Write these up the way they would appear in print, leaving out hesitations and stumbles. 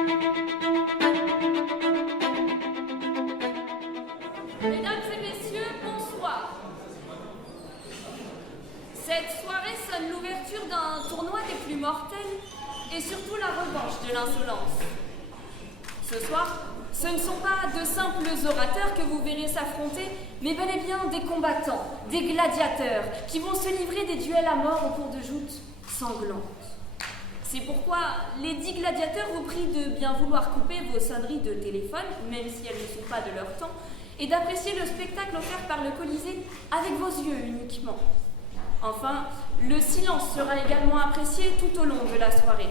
Mesdames et messieurs, bonsoir. Cette soirée sonne l'ouverture d'un tournoi des plus mortels et surtout la revanche de l'insolence. Ce soir, ce ne sont pas de simples orateurs que vous verrez s'affronter, mais bel et bien des combattants, des gladiateurs, qui vont se livrer des duels à mort au cours de joutes sanglantes. C'est pourquoi les 10 gladiateurs vous prient de bien vouloir couper vos sonneries de téléphone, même si elles ne sont pas de leur temps, et d'apprécier le spectacle offert par le Colisée avec vos yeux uniquement. Enfin, le silence sera également apprécié tout au long de la soirée.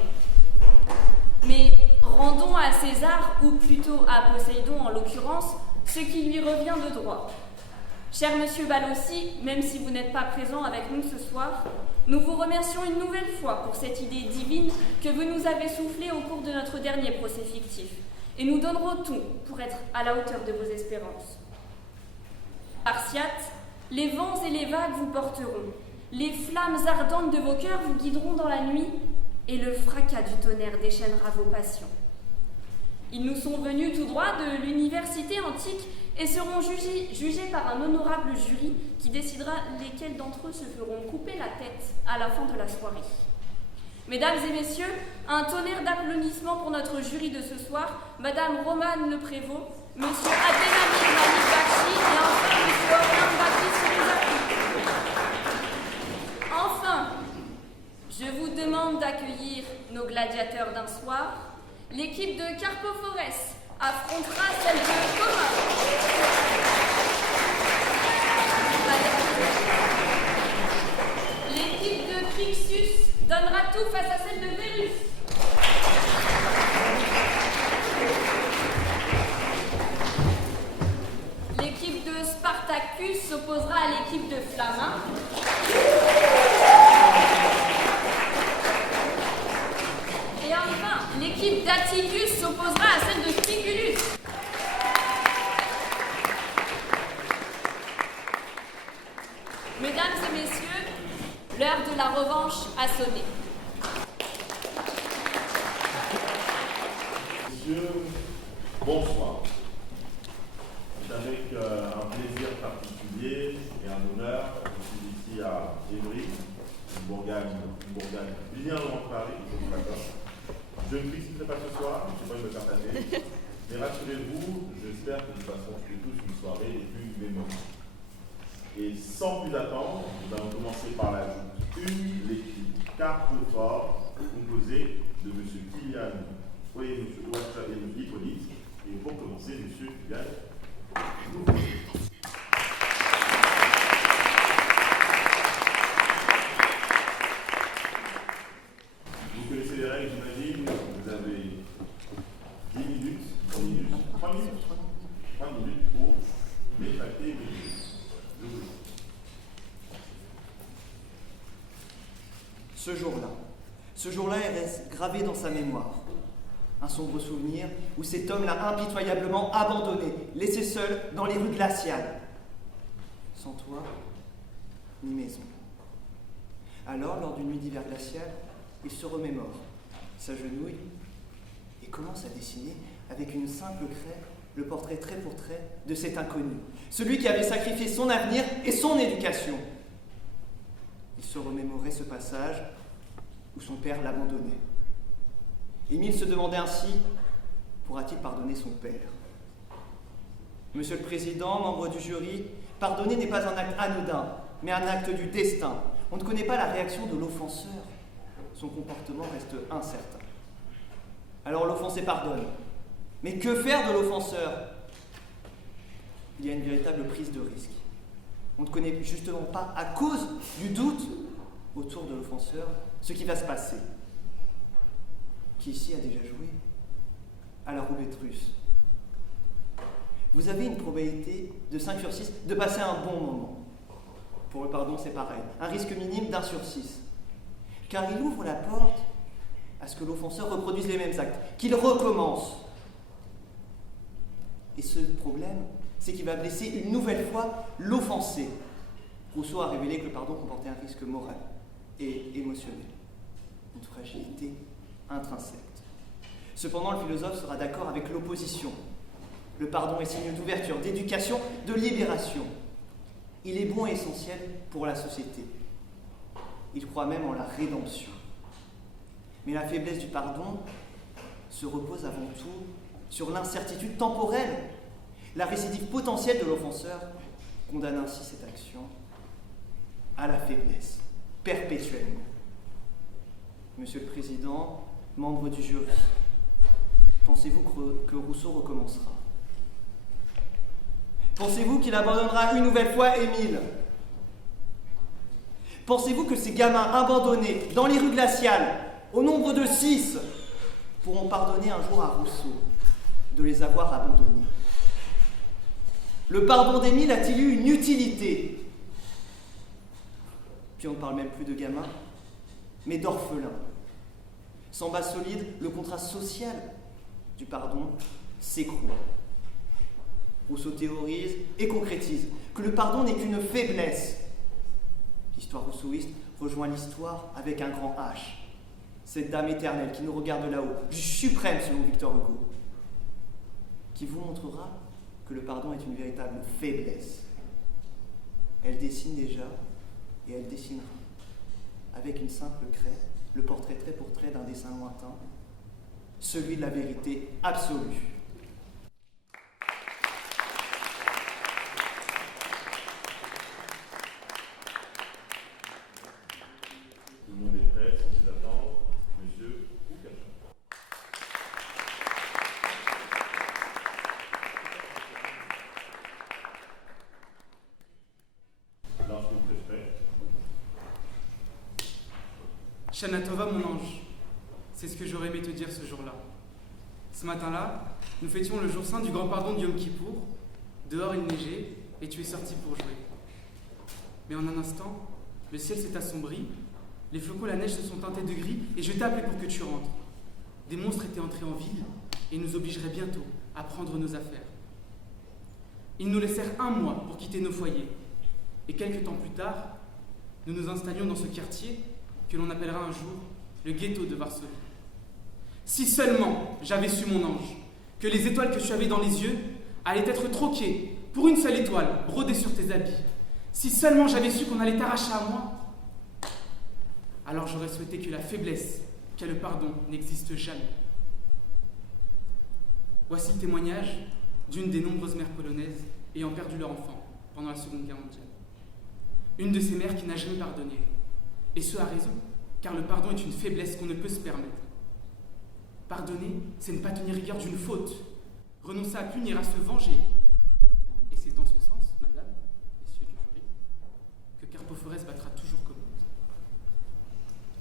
Mais rendons à César, ou plutôt à Poséidon en l'occurrence, ce qui lui revient de droit. Cher monsieur Balossi, même si vous n'êtes pas présent avec nous ce soir, nous vous remercions une nouvelle fois pour cette idée divine que vous nous avez soufflée au cours de notre dernier procès fictif, et nous donnerons tout pour être à la hauteur de vos espérances. Spartiates, les vents et les vagues vous porteront, les flammes ardentes de vos cœurs vous guideront dans la nuit, et le fracas du tonnerre déchaînera vos passions. Ils nous sont venus tout droit de l'université antique et seront jugés par un honorable jury qui décidera lesquels d'entre eux se feront couper la tête à la fin de la soirée. Mesdames et messieurs, un tonnerre d'applaudissements pour notre jury de ce soir, Madame Romane Le Prévost, Monsieur Abdelhamid Malik Bakshi et enfin Monsieur Orlin Bakshi Sirizakou. Enfin, je vous demande d'accueillir nos gladiateurs d'un soir. L'équipe de Carpophores affrontera celle de Coma. L'équipe de Crixus donnera tout face à celle de Vérus. L'équipe de Spartacus s'opposera à l'équipe de Flamin. Et enfin, l'équipe d'Atticus s'opposera à celle de Spigulus. Mesdames et messieurs, l'heure de la revanche a sonné. Messieurs, bonsoir. C'est avec un plaisir particulier et un honneur que je suis ici à Évry, une Bourgogne bien loin de Paris, je vous l'accorde. Je ne critiquerai pas ce soir, je ne sais pas me faire taper, mais rassurez-vous, j'espère que nous passerons tous une soirée les plus mémorables. Et sans plus attendre, nous allons commencer par la joute 1, l'équipe Carpophores, composée de M. Kylian Ouacha et M. Hippolyte. Et pour commencer, M. Kylian. Vous connaissez les règles, j'imagine. Vous avez 3 minutes pour m'épater mes jeux. Ce jour-là est reste gravé dans sa mémoire. Un sombre souvenir où cet homme l'a impitoyablement abandonné, laissé seul dans les rues glaciales. Sans toit, ni maison. Alors, lors d'une nuit d'hiver glacial, il se remémore, s'agenouille et commence à dessiner avec une simple craie le portrait trait pour trait de cet inconnu, celui qui avait sacrifié son avenir et son éducation. Il se remémorait ce passage où son père l'abandonnait. Émile se demandait ainsi, pourra-t-il pardonner son père? Monsieur le Président, membre du jury, pardonner n'est pas un acte anodin, mais un acte du destin. On ne connaît pas la réaction de l'offenseur. Son comportement reste incertain. Alors l'offensé pardonne. Mais que faire de l'offenseur? Il y a une véritable prise de risque. On ne connaît justement pas, à cause du doute autour de l'offenseur, ce qui va se passer. Qui ici a déjà joué à la roulette russe? Vous avez une probabilité de 5 sur 6 de passer un bon moment. Pour le pardon, c'est pareil. Un risque minime d'1 sur 6. Car il ouvre la porte à ce que l'offenseur reproduise les mêmes actes, qu'il recommence. Et ce problème, c'est qu'il va blesser une nouvelle fois l'offensé. Rousseau a révélé que le pardon comportait un risque moral et émotionnel, une fragilité intrinsèque. Cependant, le philosophe sera d'accord avec l'opposition. Le pardon est signe d'ouverture, d'éducation, de libération. Il est bon et essentiel pour la société. Il croit même en la rédemption. Mais la faiblesse du pardon se repose avant tout sur l'incertitude temporelle. La récidive potentielle de l'offenseur condamne ainsi cette action à la faiblesse, perpétuellement. Monsieur le Président, membre du jury, pensez-vous que Rousseau recommencera? Pensez-vous qu'il abandonnera une nouvelle fois Émile? Pensez-vous que ces gamins abandonnés dans les rues glaciales, au nombre de 6, pourront pardonner un jour à Rousseau de les avoir abandonnés? Le pardon d'Émile a-t-il eu une utilité? Puis on ne parle même plus de gamins, mais d'orphelins. Sans base solide, le contrat social du pardon s'écroule. Rousseau théorise et concrétise que le pardon n'est qu'une faiblesse. L'histoire rousseauiste rejoint l'histoire avec un grand H. Cette dame éternelle qui nous regarde là-haut, juge suprême selon Victor Hugo, qui vous montrera que le pardon est une véritable faiblesse. Elle dessine déjà et elle dessinera, avec une simple craie, le portrait trait pour trait d'un dessin lointain, celui de la vérité absolue. Tout le monde est prêt, sans plus attendre. Monsieur Oukacha. Lorsque vous êtes prêt. Shana Tova, mon ange, c'est ce que j'aurais aimé te dire ce jour-là. Ce matin-là, nous fêtions le jour saint du grand pardon de Yom Kippour. Dehors il neigeait et tu es sorti pour jouer. Mais en un instant, le ciel s'est assombri, les flocons de la neige se sont teintés de gris et je t'ai appelé pour que tu rentres. Des monstres étaient entrés en ville et nous obligeraient bientôt à prendre nos affaires. Ils nous laissèrent 1 mois pour quitter nos foyers. Et quelques temps plus tard, nous nous installions dans ce quartier que l'on appellera un jour le ghetto de Varsovie. Si seulement j'avais su, mon ange, que les étoiles que tu avais dans les yeux allaient être troquées pour une seule étoile brodée sur tes habits. Si seulement j'avais su qu'on allait t'arracher à moi, alors j'aurais souhaité que la faiblesse qu'a le pardon n'existe jamais. Voici le témoignage d'une des nombreuses mères polonaises ayant perdu leur enfant pendant la Seconde Guerre mondiale. Une de ces mères qui n'a jamais pardonné. Et ce a raison, car le pardon est une faiblesse qu'on ne peut se permettre. Pardonner, c'est ne pas tenir rigueur d'une faute, renoncer à punir, à se venger. Et c'est dans ce sens, madame, messieurs du jury, que Carpofores battra toujours comme nous.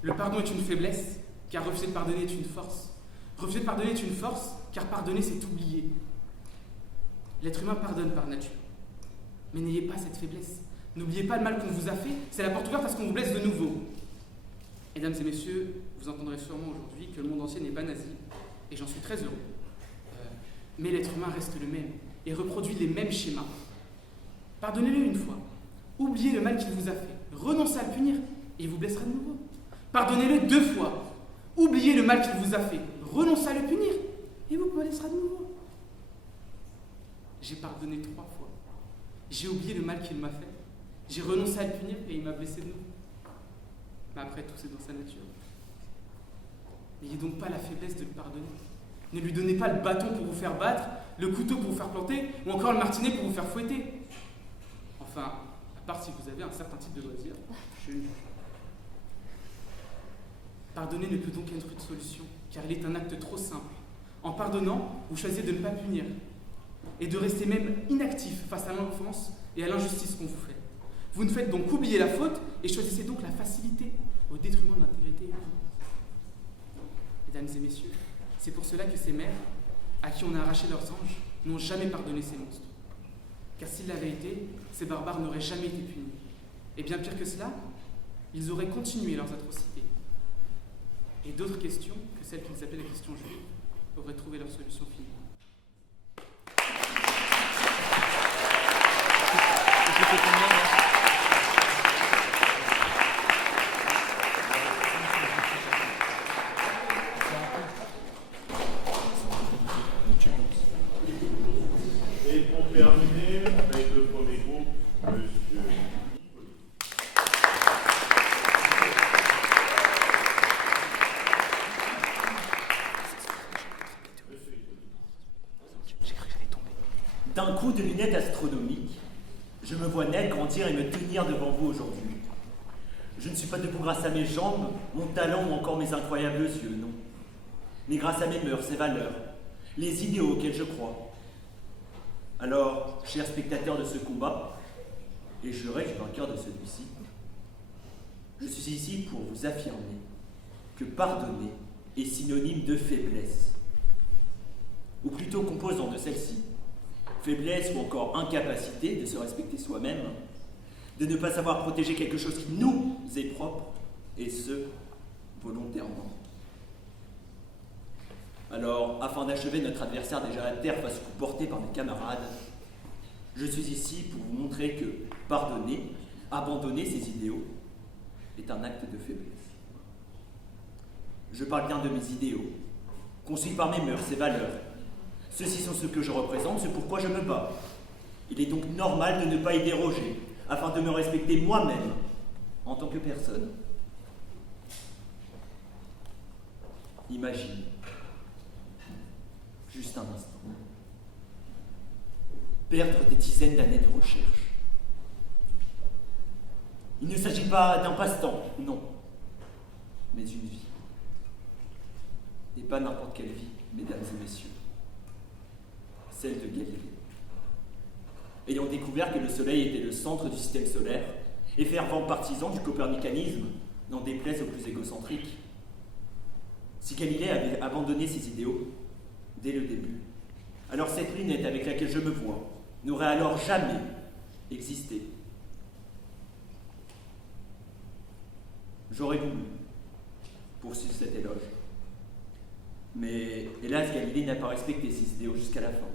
Le pardon est une faiblesse, car refuser de pardonner est une force. Refuser de pardonner est une force, car pardonner, c'est oublier. L'être humain pardonne par nature. Mais n'ayez pas cette faiblesse. N'oubliez pas le mal qu'on vous a fait, c'est la porte ouverte à ce qu'on vous blesse de nouveau. Mesdames et messieurs, vous entendrez sûrement aujourd'hui que le monde entier n'est pas nazi, et j'en suis très heureux. Mais l'être humain reste le même, et reproduit les mêmes schémas. Pardonnez-le une fois, oubliez le mal qu'il vous a fait, renoncez à le punir, et il vous blessera de nouveau. Pardonnez-le 2 fois, oubliez le mal qu'il vous a fait, renoncez à le punir, et il vous blessera de nouveau. J'ai pardonné 3 fois, j'ai oublié le mal qu'il m'a fait, j'ai renoncé à le punir, et il m'a blessé de nouveau. Mais après tout, c'est dans sa nature. N'ayez donc pas la faiblesse de le pardonner. Ne lui donnez pas le bâton pour vous faire battre, le couteau pour vous faire planter, ou encore le martinet pour vous faire fouetter. Enfin, à part si vous avez un certain type de loisir, je ne juge pas. Pardonner ne peut donc être une solution, car il est un acte trop simple. En pardonnant, vous choisissez de ne pas punir, et de rester même inactif face à l'offense et à l'injustice qu'on vous fait. Vous ne faites donc qu'oublier la faute et choisissez donc la facilité au détriment de l'intégrité humaine. Mesdames et messieurs, c'est pour cela que ces mères, à qui on a arraché leurs anges, n'ont jamais pardonné ces monstres. Car s'ils l'avaient été, ces barbares n'auraient jamais été punis. Et bien pire que cela, ils auraient continué leurs atrocités. Et d'autres questions, que celles qu'ils appelaient les questions juives, auraient trouvé leur solution finale. d'un coup de lunettes astronomiques, je me vois net grandir et me tenir devant vous aujourd'hui. Je ne suis pas debout grâce à mes jambes, mon talent ou encore mes incroyables yeux, non. Mais grâce à mes mœurs et valeurs, les idéaux auxquels je crois. Alors, chers spectateurs de ce combat, et je reste vainqueur de celui-ci, je suis ici pour vous affirmer que pardonner est synonyme de faiblesse, ou plutôt composant de celle-ci, faiblesse ou encore incapacité de se respecter soi-même, de ne pas savoir protéger quelque chose qui nous est propre, et ce, volontairement. Alors, afin d'achever notre adversaire déjà à terre face au coup porté par mes camarades, je suis ici pour vous montrer que pardonner, abandonner ses idéaux, est un acte de faiblesse. Je parle bien de mes idéaux, construits par mes mœurs et valeurs. Ceux-ci sont ceux que je représente, c'est pourquoi je me bats. Il est donc normal de ne pas y déroger, afin de me respecter moi-même, en tant que personne. Imagine, juste un instant, perdre des dizaines d'années de recherche. Il ne s'agit pas d'un passe-temps, non, mais une vie. Et pas n'importe quelle vie, mesdames et messieurs. Celle de Galilée. Ayant découvert que le Soleil était le centre du système solaire, et fervent partisan du copernicanisme, n'en déplaise aux plus égocentriques. Si Galilée avait abandonné ses idéaux dès le début, alors cette lunette avec laquelle je me vois n'aurait alors jamais existé. J'aurais voulu poursuivre cet éloge. Mais hélas, Galilée n'a pas respecté ses idéaux jusqu'à la fin.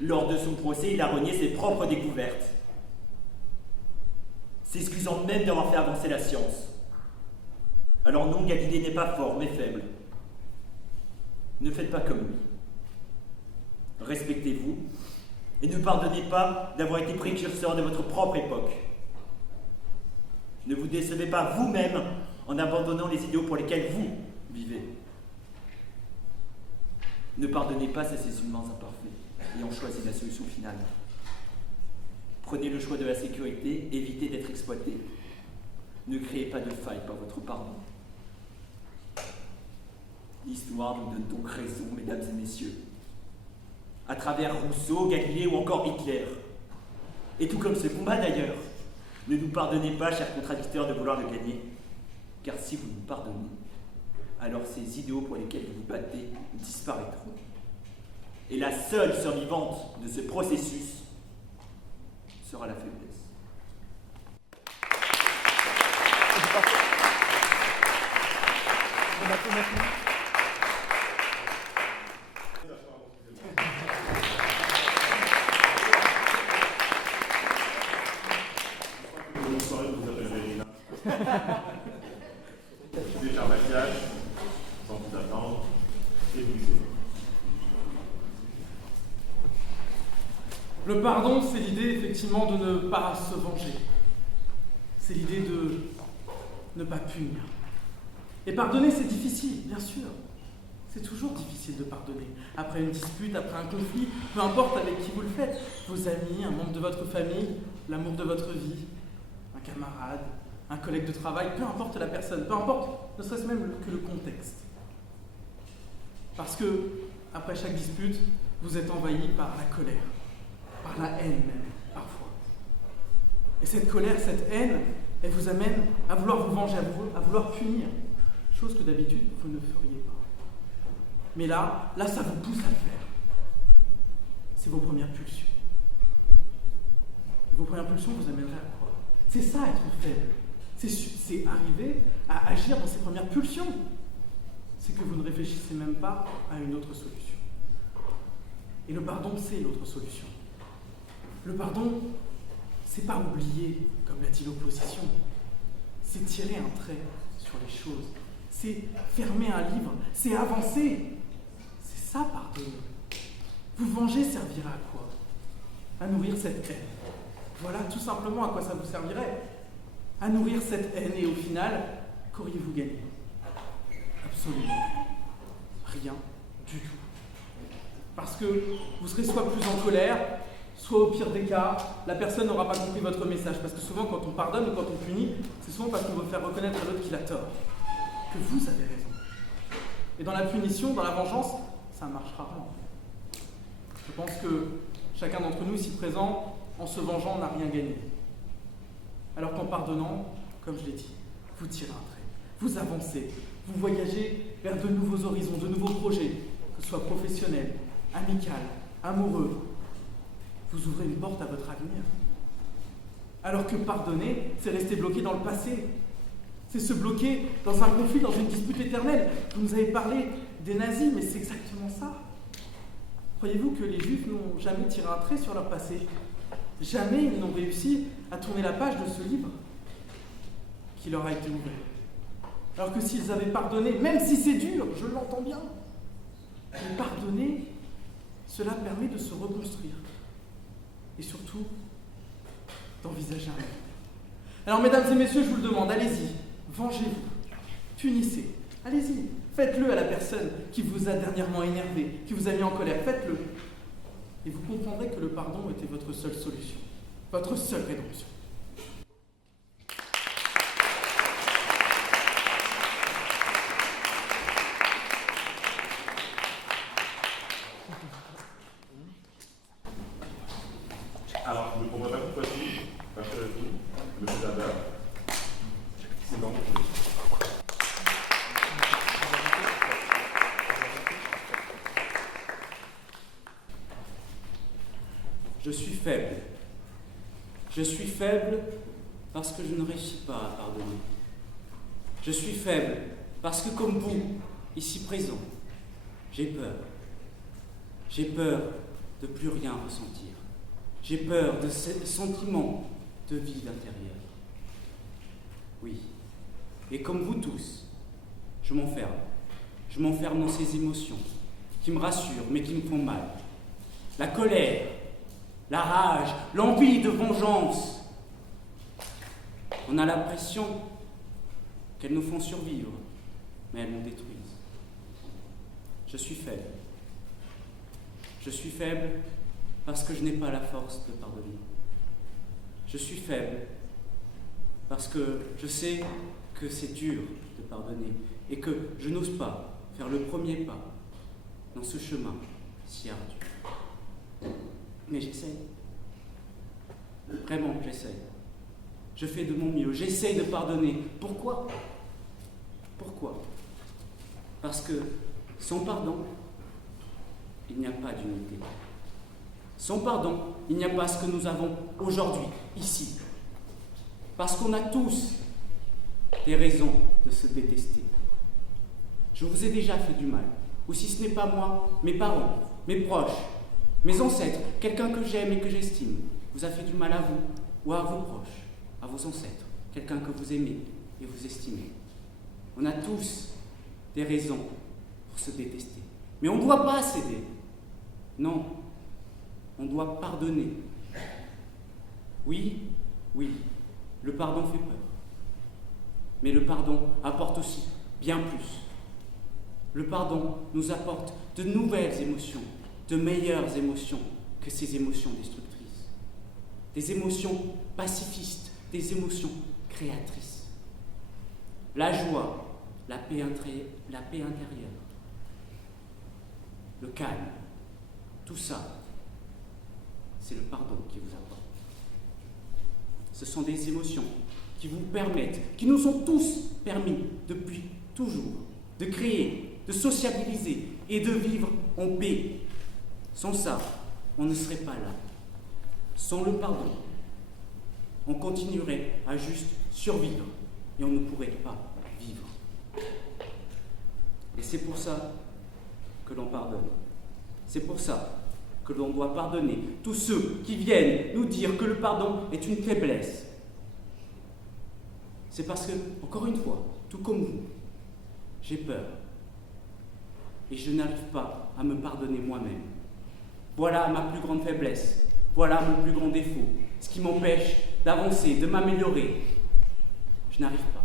Lors de son procès, il a renié ses propres découvertes, s'excusant même d'avoir fait avancer la science. Alors non, Galilée n'est pas fort, mais faible. Ne faites pas comme lui. Respectez-vous et ne pardonnez pas d'avoir été précurseur de votre propre époque. Ne vous décevez pas vous-même en abandonnant les idéaux pour lesquels vous vivez. Ne pardonnez pas à ces humains imparfaits ayant choisi la solution finale. Prenez le choix de la sécurité, évitez d'être exploité. Ne créez pas de faille par votre pardon. L'histoire nous donne donc raison, mesdames et messieurs. À travers Rousseau, Galilée ou encore Hitler. Et tout comme ce combat d'ailleurs, ne nous pardonnez pas, chers contradicteurs, de vouloir le gagner. Car si vous nous pardonnez, alors ces idéaux pour lesquels vous vous battez disparaîtront. Et la seule survivante de ce processus sera la faiblesse. Bonne soirée, vous appelle Vérina. Déjà maquillage, sans vous attendre, et vous. Le pardon, c'est l'idée effectivement de ne pas se venger. C'est l'idée de ne pas punir. Et pardonner, c'est difficile, bien sûr. C'est toujours difficile de pardonner. Après une dispute, après un conflit, peu importe avec qui vous le faites, vos amis, un membre de votre famille, l'amour de votre vie, un camarade, un collègue de travail, peu importe la personne, peu importe, ne serait-ce même que le contexte. Parce que, après chaque dispute, vous êtes envahi par la colère, par la haine même, parfois. Et cette colère, cette haine, elle vous amène à vouloir vous venger, à vouloir punir, chose que d'habitude vous ne feriez pas. Mais là, ça vous pousse à le faire. C'est vos premières pulsions. Et vos premières pulsions vous amèneraient à quoi? C'est ça, être faible. C'est arriver à agir dans ces premières pulsions. C'est que vous ne réfléchissez même pas à une autre solution. Et le pardon, c'est l'autre solution. Le pardon, c'est pas oublier, comme l'a dit l'opposition. C'est tirer un trait sur les choses. C'est fermer un livre. C'est avancer. C'est ça, pardonner. Vous venger servira à quoi? À nourrir cette haine. Voilà tout simplement à quoi ça vous servirait. À nourrir cette haine et au final, qu'auriez-vous gagné? Absolument rien du tout. Parce que vous serez soit plus en colère, soit au pire des cas, la personne n'aura pas compris votre message. Parce que souvent, quand on pardonne ou quand on punit, c'est souvent parce qu'on veut faire reconnaître à l'autre qu'il a tort, que vous avez raison. Et dans la punition, dans la vengeance, ça marchera rarement. Je pense que chacun d'entre nous ici présent, en se vengeant, n'a rien gagné. Alors qu'en pardonnant, comme je l'ai dit, vous tirez un trait, vous avancez, vous voyagez vers de nouveaux horizons, de nouveaux projets, que ce soit professionnels, amical, amoureux. Vous ouvrez une porte à votre avenir. Alors que pardonner, c'est rester bloqué dans le passé. C'est se bloquer dans un conflit, dans une dispute éternelle. Vous nous avez parlé des nazis, mais c'est exactement ça. Croyez-vous que les Juifs n'ont jamais tiré un trait sur leur passé? Jamais ils n'ont réussi à tourner la page de ce livre qui leur a été ouvert. Alors que s'ils avaient pardonné, même si c'est dur, je l'entends bien, mais pardonner, cela permet de se reconstruire. Et surtout, d'envisager un avenir. Alors, mesdames et messieurs, je vous le demande, allez-y, vengez-vous, punissez, allez-y, faites-le à la personne qui vous a dernièrement énervé, qui vous a mis en colère, faites-le. Et vous comprendrez que le pardon était votre seule solution, votre seule rédemption. Alors, je ne comprends pas cette fois-ci, parce que le prédateur, c'est dans Je suis faible. Je suis faible parce que je ne réussis pas à pardonner. Je suis faible parce que, comme vous, ici présent, j'ai peur. J'ai peur de plus rien ressentir. J'ai peur de ce sentiment de vide intérieur. Oui. Et comme vous tous, je m'enferme. Je m'enferme dans ces émotions qui me rassurent mais qui me font mal. La colère, la rage, l'envie de vengeance. On a l'impression qu'elles nous font survivre, mais elles nous détruisent. Je suis faible. Je suis faible parce que je n'ai pas la force de pardonner. Je suis faible parce que je sais que c'est dur de pardonner et que je n'ose pas faire le premier pas dans ce chemin si ardu. Mais j'essaye. Vraiment, j'essaye. Je fais de mon mieux. J'essaye de pardonner. Pourquoi? Pourquoi? Parce que sans pardon, il n'y a pas d'unité. Sans pardon, il n'y a pas ce que nous avons aujourd'hui, ici. Parce qu'on a tous des raisons de se détester. Je vous ai déjà fait du mal. Ou si ce n'est pas moi, mes parents, mes proches, mes ancêtres, quelqu'un que j'aime et que j'estime, vous a fait du mal à vous ou à vos proches, à vos ancêtres, quelqu'un que vous aimez et vous estimez. On a tous des raisons pour se détester. Mais on ne doit pas céder. Non, on doit pardonner. Oui, le pardon fait peur. Mais le pardon apporte aussi bien plus. Le pardon nous apporte de nouvelles émotions, de meilleures émotions que ces émotions destructrices. Des émotions pacifistes, des émotions créatrices. La joie, la paix intérieure, le calme, tout ça, c'est le pardon qui vous apporte. Ce sont des émotions qui vous permettent, qui nous ont tous permis depuis toujours, de créer, de sociabiliser et de vivre en paix. Sans ça, on ne serait pas là. Sans le pardon, on continuerait à juste survivre et on ne pourrait pas vivre. Et c'est pour ça que l'on pardonne. C'est pour ça que l'on doit pardonner tous ceux qui viennent nous dire que le pardon est une faiblesse. C'est parce que, encore une fois, tout comme vous, j'ai peur. Et je n'arrive pas à me pardonner moi-même. Voilà ma plus grande faiblesse. Voilà mon plus grand défaut. Ce qui m'empêche d'avancer, de m'améliorer. Je n'arrive pas.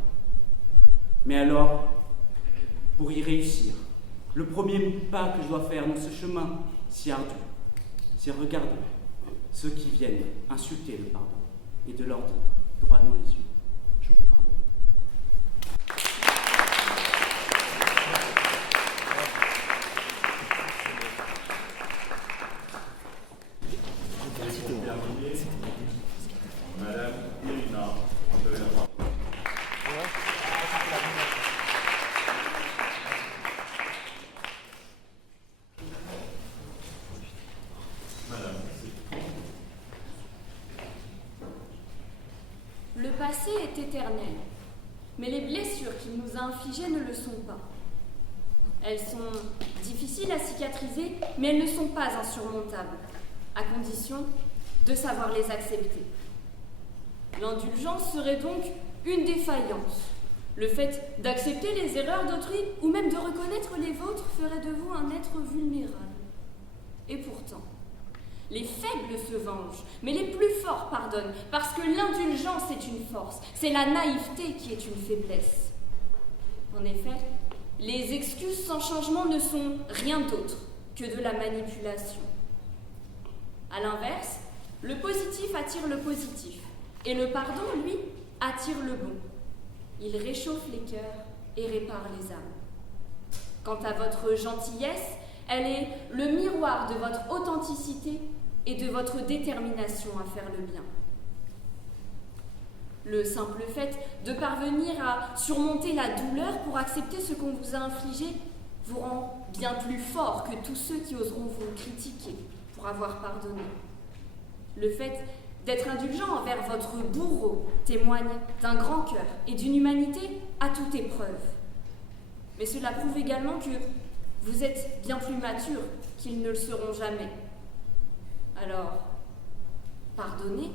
Mais alors, pour y réussir, le premier pas que je dois faire dans ce chemin si ardu, c'est regarder ceux qui viennent insulter le pardon et de leur dire, droit dans les yeux, je vous pardonne. Madame Irina, vous avez la parole. Madame, Le passé est éternel, mais les blessures qu'il nous a infligées ne le sont pas. Elles sont difficiles à cicatriser, mais elles ne sont pas insurmontables, à condition de savoir les accepter. L'indulgence serait donc une défaillance. Le fait d'accepter les erreurs d'autrui ou même de reconnaître les vôtres ferait de vous un être vulnérable. Et pourtant, les faibles se vengent, mais les plus forts pardonnent, parce que l'indulgence est une force, c'est la naïveté qui est une faiblesse. En effet, les excuses sans changement ne sont rien d'autre que de la manipulation. À l'inverse, le positif attire le positif, et le pardon, lui, attire le bon. Il réchauffe les cœurs et répare les âmes. Quant à votre gentillesse, elle est le miroir de votre authenticité et de votre détermination à faire le bien. Le simple fait de parvenir à surmonter la douleur pour accepter ce qu'on vous a infligé vous rend bien plus fort que tous ceux qui oseront vous critiquer pour avoir pardonné. Le fait d'être indulgent envers votre bourreau témoigne d'un grand cœur et d'une humanité à toute épreuve. Mais cela prouve également que vous êtes bien plus mature qu'ils ne le seront jamais. Alors, pardonnez.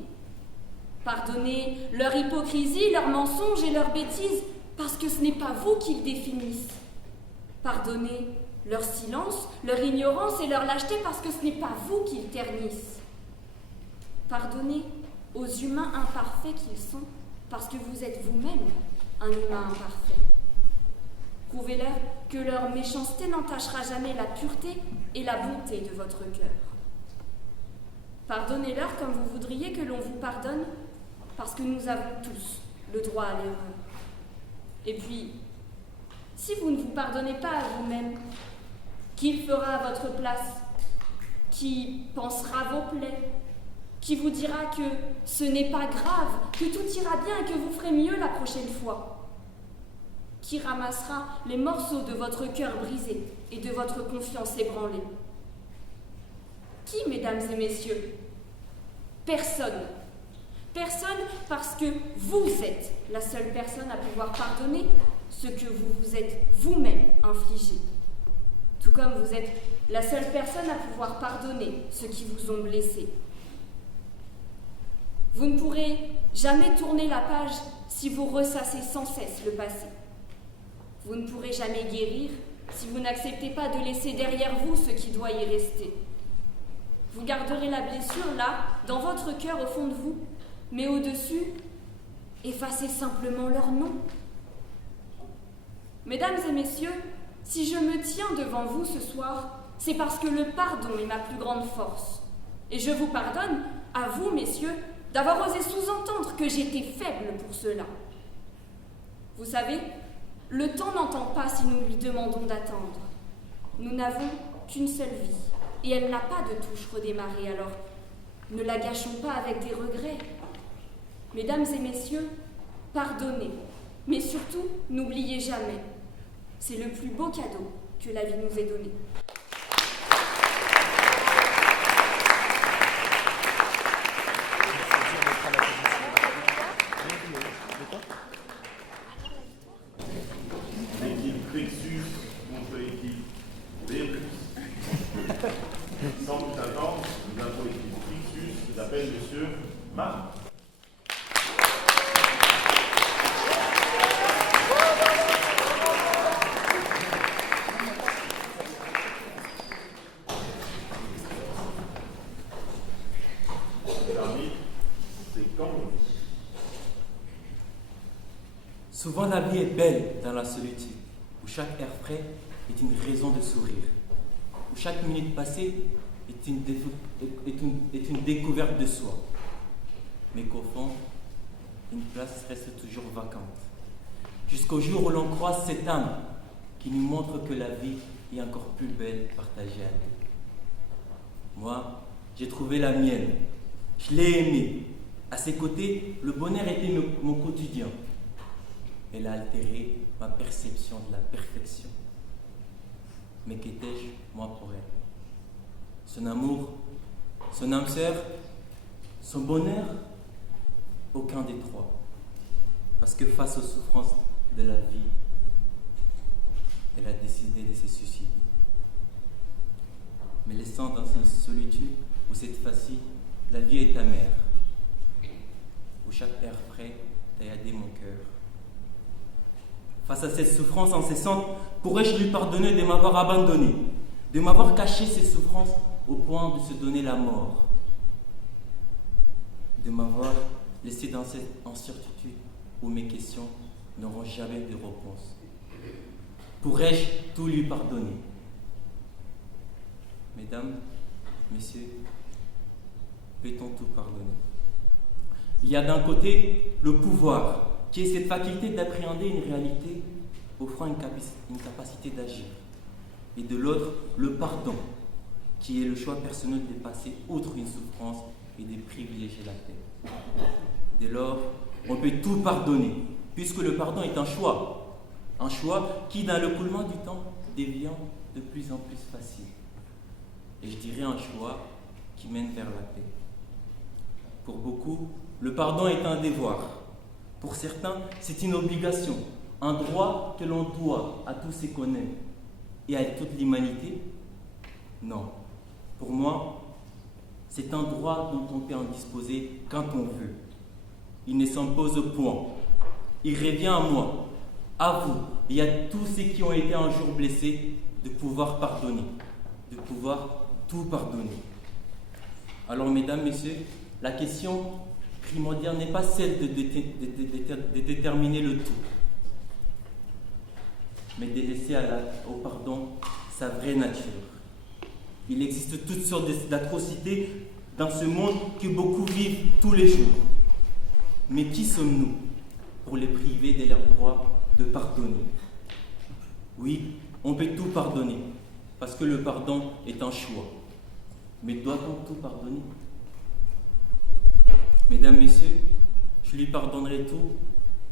Pardonnez leur hypocrisie, leurs mensonges et leurs bêtises, parce que ce n'est pas vous qu'ils définissent. Pardonnez leur silence, leur ignorance et leur lâcheté, parce que ce n'est pas vous qu'ils ternissent. Pardonnez aux humains imparfaits qu'ils sont, parce que vous êtes vous-même un humain imparfait. Prouvez-leur que leur méchanceté n'entachera jamais la pureté et la bonté de votre cœur. Pardonnez-leur comme vous voudriez que l'on vous pardonne, parce que nous avons tous le droit à l'erreur. Et puis, si vous ne vous pardonnez pas à vous-même, qui le fera à votre place? Qui pansera vos plaies? Qui vous dira que ce n'est pas grave, que tout ira bien et que vous ferez mieux la prochaine fois? Qui ramassera les morceaux de votre cœur brisé et de votre confiance ébranlée? Qui, mesdames et messieurs? Personne. Personne, parce que vous êtes la seule personne à pouvoir pardonner ce que vous vous êtes vous-même infligé. Tout comme vous êtes la seule personne à pouvoir pardonner ceux qui vous ont blessé. Vous ne pourrez jamais tourner la page si vous ressassez sans cesse le passé. Vous ne pourrez jamais guérir si vous n'acceptez pas de laisser derrière vous ce qui doit y rester. Vous garderez la blessure là, dans votre cœur au fond de vous, mais au-dessus, effacez simplement leur nom. Mesdames et messieurs, si je me tiens devant vous ce soir, c'est parce que le pardon est ma plus grande force. Et je vous pardonne, à vous, messieurs, d'avoir osé sous-entendre que j'étais faible pour cela. Vous savez, le temps n'entend pas si nous lui demandons d'attendre. Nous n'avons qu'une seule vie, et elle n'a pas de touche redémarrée, alors ne la gâchons pas avec des regrets. Mesdames et messieurs, pardonnez, mais surtout, n'oubliez jamais. C'est le plus beau cadeau que la vie nous ait donné. l'équipe Plexus contre l'équipe Verus. Sans plus attendre, nous avons l'équipe Plexus qui s'appelle Monsieur Marc. Souvent la vie est belle dans la solitude, où chaque air frais est une raison de sourire, où chaque minute passée est une découverte de soi, mais qu'au fond, une place reste toujours vacante. Jusqu'au jour où l'on croise cette âme qui nous montre que la vie est encore plus belle partagée à deux. Moi, j'ai trouvé la mienne, je l'ai aimée. À ses côtés, le bonheur était mon quotidien. Elle a altéré ma perception de la perfection. Mais qu'étais-je, moi, pour elle? Son amour, son âme sœur, son bonheur? Aucun des trois. Parce que face aux souffrances de la vie, elle a décidé de se suicider. Me laissant dans une solitude où cette fois-ci, la vie est amère, où chaque air frais tailladait mon cœur. Face à cette souffrance incessante, pourrais-je lui pardonner de m'avoir abandonné, de m'avoir caché ses souffrances au point de se donner la mort, de m'avoir laissé dans cette incertitude où mes questions n'auront jamais de réponse? Pourrais-je tout lui pardonner? Mesdames, messieurs, peut-on tout pardonner? Il y a d'un côté le pouvoir, qui est cette faculté d'appréhender une réalité offrant une capacité d'agir. Et de l'autre, le pardon, qui est le choix personnel de passer outre une souffrance et de privilégier la paix. Dès lors, on peut tout pardonner, puisque le pardon est un choix qui, dans le coulement du temps, devient de plus en plus facile. Et je dirais un choix qui mène vers la paix. Pour beaucoup, le pardon est un devoir. Pour certains, c'est une obligation, un droit que l'on doit à tous ceux qu'on aime et à toute l'humanité. Non, pour moi, c'est un droit dont on peut en disposer quand on veut. Il ne s'impose point. Il revient à moi, à vous et à tous ceux qui ont été un jour blessés de pouvoir pardonner, de pouvoir tout pardonner. Alors, mesdames, messieurs, la question primordiale n'est pas celle de déterminer le tout, mais de laisser au pardon sa vraie nature. Il existe toutes sortes d'atrocités dans ce monde que beaucoup vivent tous les jours. Mais qui sommes-nous pour les priver de leur droit de pardonner? Oui, on peut tout pardonner, parce que le pardon est un choix. Mais doit-on tout pardonner? Mesdames, messieurs, je lui pardonnerai tout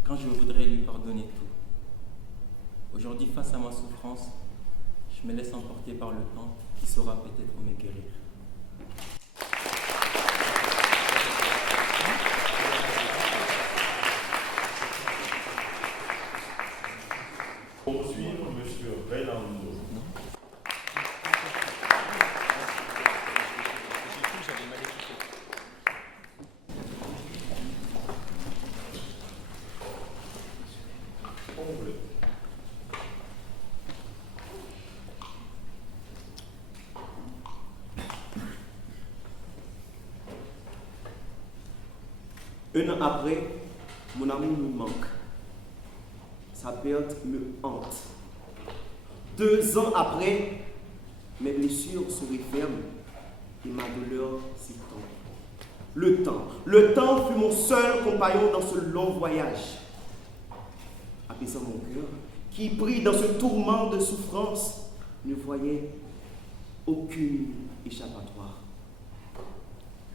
quand je voudrais lui pardonner tout. Aujourd'hui, face à ma souffrance, je me laisse emporter par le temps qui saura peut-être me guérir. Poursuivre M. Reynaldo. Un an après, mon amour me manque. Sa perte me hante. 2 ans après, mes blessures se referment et ma douleur s'étend. Le temps fut mon seul compagnon dans ce long voyage. Apaisant mon cœur, qui pris dans ce tourment de souffrance, ne voyait aucune échappatoire.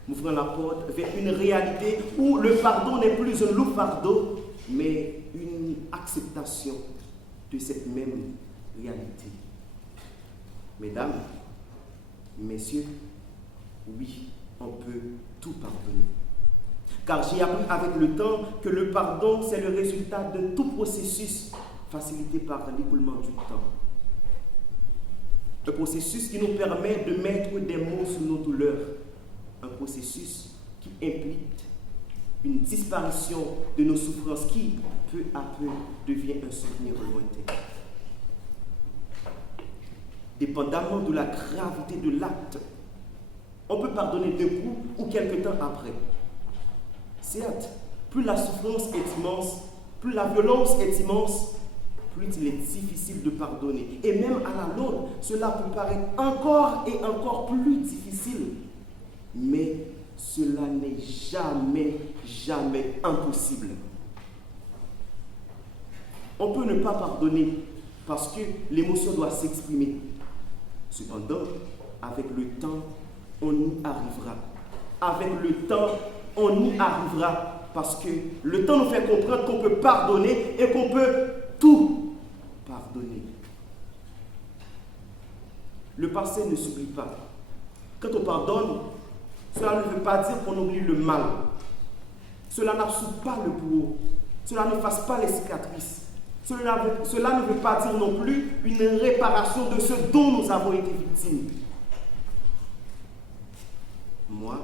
M'ouvrant la porte vers une réalité où le pardon n'est plus un lourd fardeau, mais une acceptation de cette même réalité. Mesdames, messieurs, oui, on peut tout pardonner. Car j'ai appris avec le temps que le pardon, c'est le résultat de tout processus facilité par l'écoulement du temps. Un processus qui nous permet de mettre des mots sur nos douleurs. Un processus qui implique une disparition de nos souffrances qui, peu à peu, devient un souvenir lointain. Dépendamment de la gravité de l'acte, on peut pardonner d'un coup ou quelque temps après. Certes, plus la souffrance est immense, plus la violence est immense, plus il est difficile de pardonner. Et même à la longue, cela peut paraître encore et encore plus difficile. Mais cela n'est jamais, jamais impossible. On peut ne pas pardonner parce que l'émotion doit s'exprimer. Cependant, avec le temps, on y arrivera. Avec le temps, on y arrivera. Parce que le temps nous fait comprendre qu'on peut pardonner et qu'on peut tout pardonner. Le passé ne s'oublie pas. Quand on pardonne, cela ne veut pas dire qu'on oublie le mal. Cela n'absout pas le bourreau. Cela n'efface pas les cicatrices. Cela ne veut pas dire non plus une réparation de ce dont nous avons été victimes. Moi,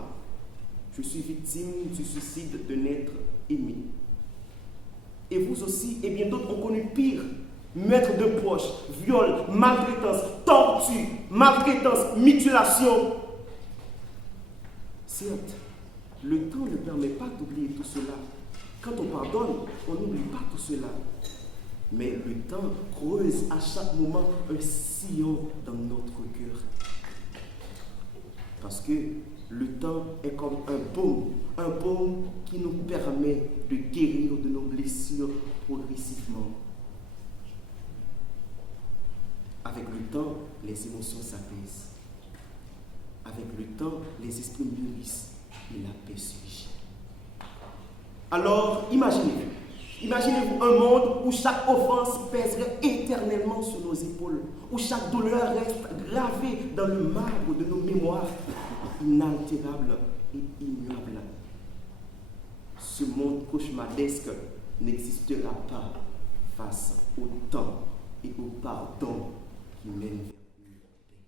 je suis victime du suicide d'un être aimé. Et vous aussi, et bien d'autres ont connu pire. Meurtre de poche, viol, maltraitance, torture, maltraitance, mutilation. Certes, le temps ne permet pas d'oublier tout cela. Quand on pardonne, on n'oublie pas tout cela. Mais le temps creuse à chaque moment un sillon dans notre cœur. Parce que le temps est comme un baume qui nous permet de guérir de nos blessures progressivement. Avec le temps, les émotions s'apaisent. Avec le temps, les esprits mûrissent et la paix surgit. Alors, imaginez-vous un monde où chaque offense pèserait éternellement sur nos épaules, où chaque douleur reste gravée dans le marbre de nos mémoires, inaltérable et immuable. Ce monde cauchemardesque n'existera pas face au temps et au pardon qui mène vers une paix.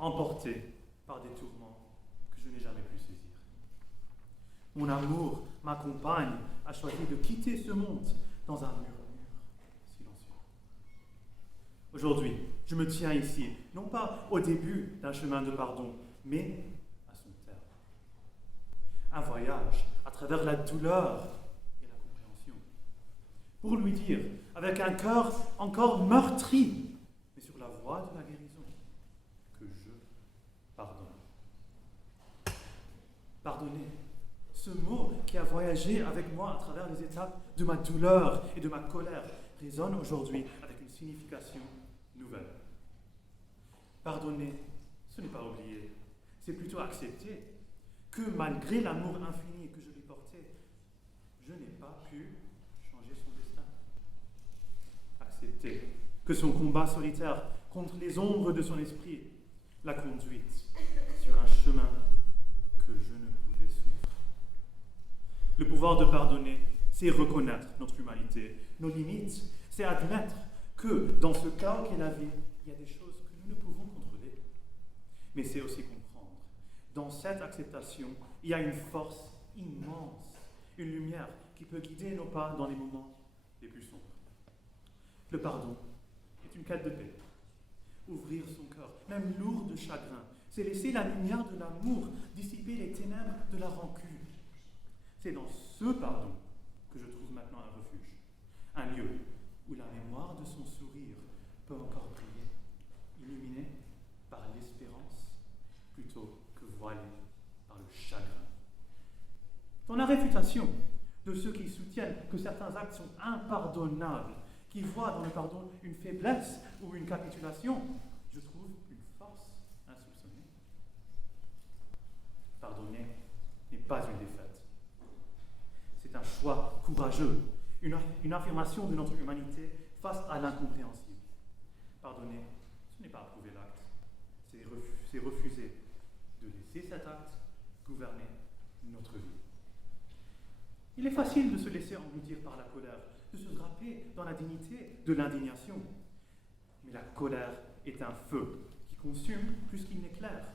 Emporté par des tourments que je n'ai jamais pu saisir. Mon amour, ma compagne, a choisi de quitter ce monde dans un murmure silencieux. Aujourd'hui, je me tiens ici, non pas au début d'un chemin de pardon, mais à son terme. Un voyage à travers la douleur et la compréhension. Pour lui dire, avec un cœur encore meurtri, mais sur la voie de la guérison, que je pardonne. Pardonner, ce mot qui a voyagé avec moi à travers les étapes de ma douleur et de ma colère résonne aujourd'hui avec une signification nouvelle. Pardonner, ce n'est pas oublier, c'est plutôt accepter que malgré l'amour infini que je lui portais, je n'ai pas pu changer son destin. Accepter que son combat solitaire contre les ombres de son esprit l'a conduite sur un chemin que je ne pouvais suivre. Le pouvoir de pardonner, c'est reconnaître notre humanité, nos limites, c'est admettre que dans ce chaos qu'est la vie, il y a des choses que nous ne pouvons contrôler. Mais c'est aussi comprendre, dans cette acceptation, il y a une force immense, une lumière qui peut guider nos pas dans les moments les plus sombres. Le pardon est une quête de paix. Ouvrir son cœur, même lourd de chagrin, c'est laisser la lumière de l'amour dissiper les ténèbres de la rancune. C'est dans ce pardon que je trouve maintenant un refuge, un lieu où la mémoire de son sourire peut encore briller, illuminé par l'espérance plutôt que voilé par le chagrin. Dans la réfutation de ceux qui soutiennent que certains actes sont impardonnables, qui voient dans le pardon une faiblesse ou une capitulation, je trouve une force insoupçonnée. Pardonner n'est pas une défaite. C'est un choix courageux, une affirmation de notre humanité face à l'incompréhensible. Pardonner, ce n'est pas approuver l'acte, c'est refuser de laisser cet acte gouverner notre vie. Il est facile de se laisser engloutir par la colère, de se draper dans la dignité de l'indignation. Mais la colère est un feu qui consume plus qu'il n'éclaire.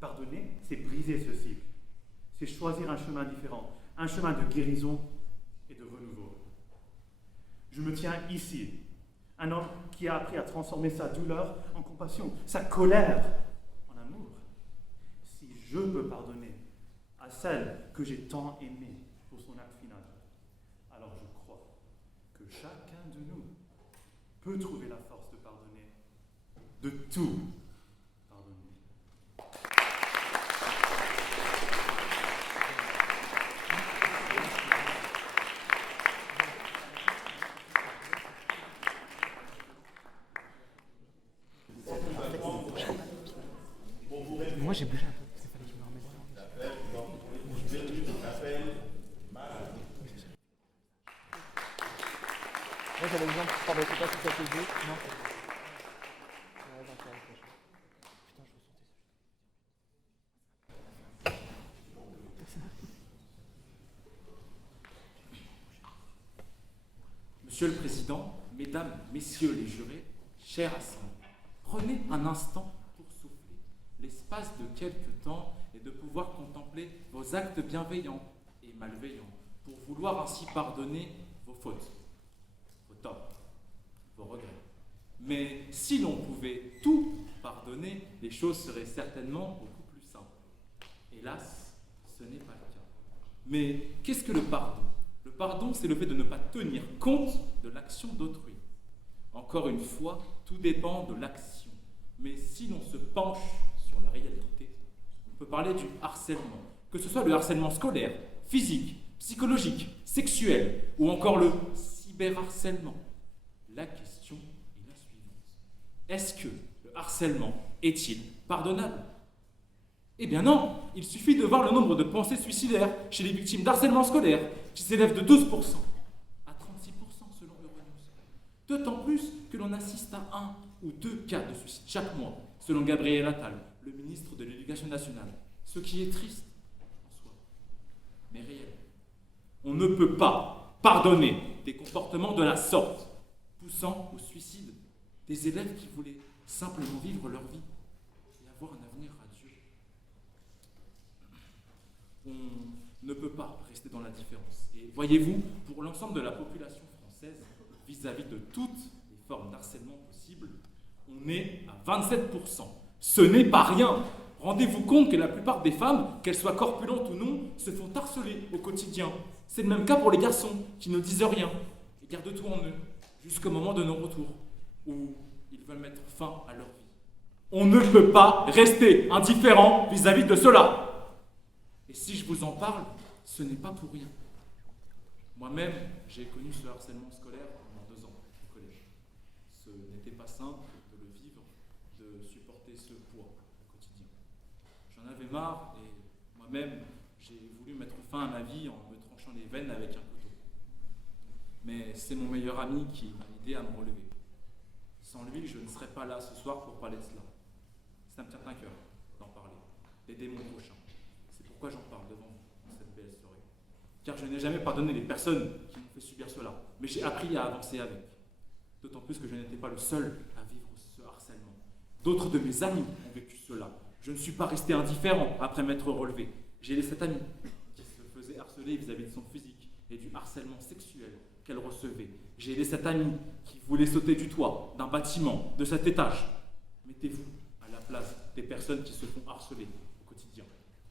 Pardonner, c'est briser ce cycle. C'est choisir un chemin différent, un chemin de guérison et de renouveau. Je me tiens ici, un homme qui a appris à transformer sa douleur en compassion, sa colère en amour. Si je peux pardonner à celle que j'ai tant aimée pour son acte final, alors je crois que chacun de nous peut trouver la force de pardonner, de tout pardonner. Moi j'ai bougé un peu, il fallait que je me remette. Moi j'avais besoin de pardon, je sais pas si ça te dit. Non. Ouais, donc, putain, je Monsieur le Président, Mesdames, Messieurs les jurés, chers assemblés, prenez un instant pour souffler, l'espace de quelques temps et de pouvoir contempler vos actes bienveillants et malveillants, pour vouloir ainsi pardonner vos fautes, vos torts, vos regrets. Mais si l'on pouvait tout pardonner, les choses seraient certainement beaucoup plus simples. Hélas, ce n'est pas le cas. Mais qu'est-ce que le pardon ? Le pardon, c'est le fait de ne pas tenir compte de l'action d'autrui. Encore une fois, tout dépend de l'action. Mais si l'on se penche sur la réalité, on peut parler du harcèlement, que ce soit le harcèlement scolaire, physique, psychologique, sexuel, ou encore le cyberharcèlement. La question est la suivante. Est-ce que le harcèlement est-il pardonnable ? Eh bien non, il suffit de voir le nombre de pensées suicidaires chez les victimes d'harcèlement scolaire, qui s'élève de 12% à 36% selon Euronews. D'autant plus que l'on assiste à 1 ou 2 cas de suicide chaque mois, selon Gabriel Attal, le ministre de l'Éducation nationale. Ce qui est triste en soi, mais réel. On ne peut pas pardonner des comportements de la sorte, poussant au suicide des élèves qui voulaient simplement vivre leur vie et avoir un avenir radieux. On ne peut pas rester dans l'indifférence. Et voyez-vous, pour l'ensemble de la population française, vis-à-vis de toutes les formes d'harcèlement possibles, on est à 27%. Ce n'est pas rien. Rendez-vous compte que la plupart des femmes, qu'elles soient corpulentes ou non, se font harceler au quotidien. C'est le même cas pour les garçons, qui ne disent rien et gardent tout en eux, jusqu'au moment de non-retour, où ils veulent mettre fin à leur vie. On ne peut pas rester indifférent vis-à-vis de cela. Et si je vous en parle, ce n'est pas pour rien. Moi-même, j'ai connu ce harcèlement scolaire pendant 2 ans au collège. Ce n'était pas simple de le vivre, de supporter ce poids au quotidien. J'en avais marre et moi-même, j'ai voulu mettre fin à ma vie en me tranchant les veines avec un couteau. Mais c'est mon meilleur ami qui m'a aidé à me relever. Sans lui, je ne serais pas là ce soir pour parler de cela. Ça me tient à cœur d'en parler, d'aider mon prochain. C'est pourquoi j'en parle devant vous dans cette belle soirée. Car je n'ai jamais pardonné les personnes qui m'ont fait subir cela, mais j'ai appris à avancer avec. D'autant plus que je n'étais pas le seul à vivre ce harcèlement. D'autres de mes amis ont vécu cela. Je ne suis pas resté indifférent après m'être relevé. J'ai aidé cette amie qui se faisait harceler vis-à-vis de son physique et du harcèlement sexuel qu'elle recevait. J'ai aidé cette amie qui voulait sauter du toit, d'un bâtiment, de cet étage. Mettez-vous à la place des personnes qui se font harceler au quotidien,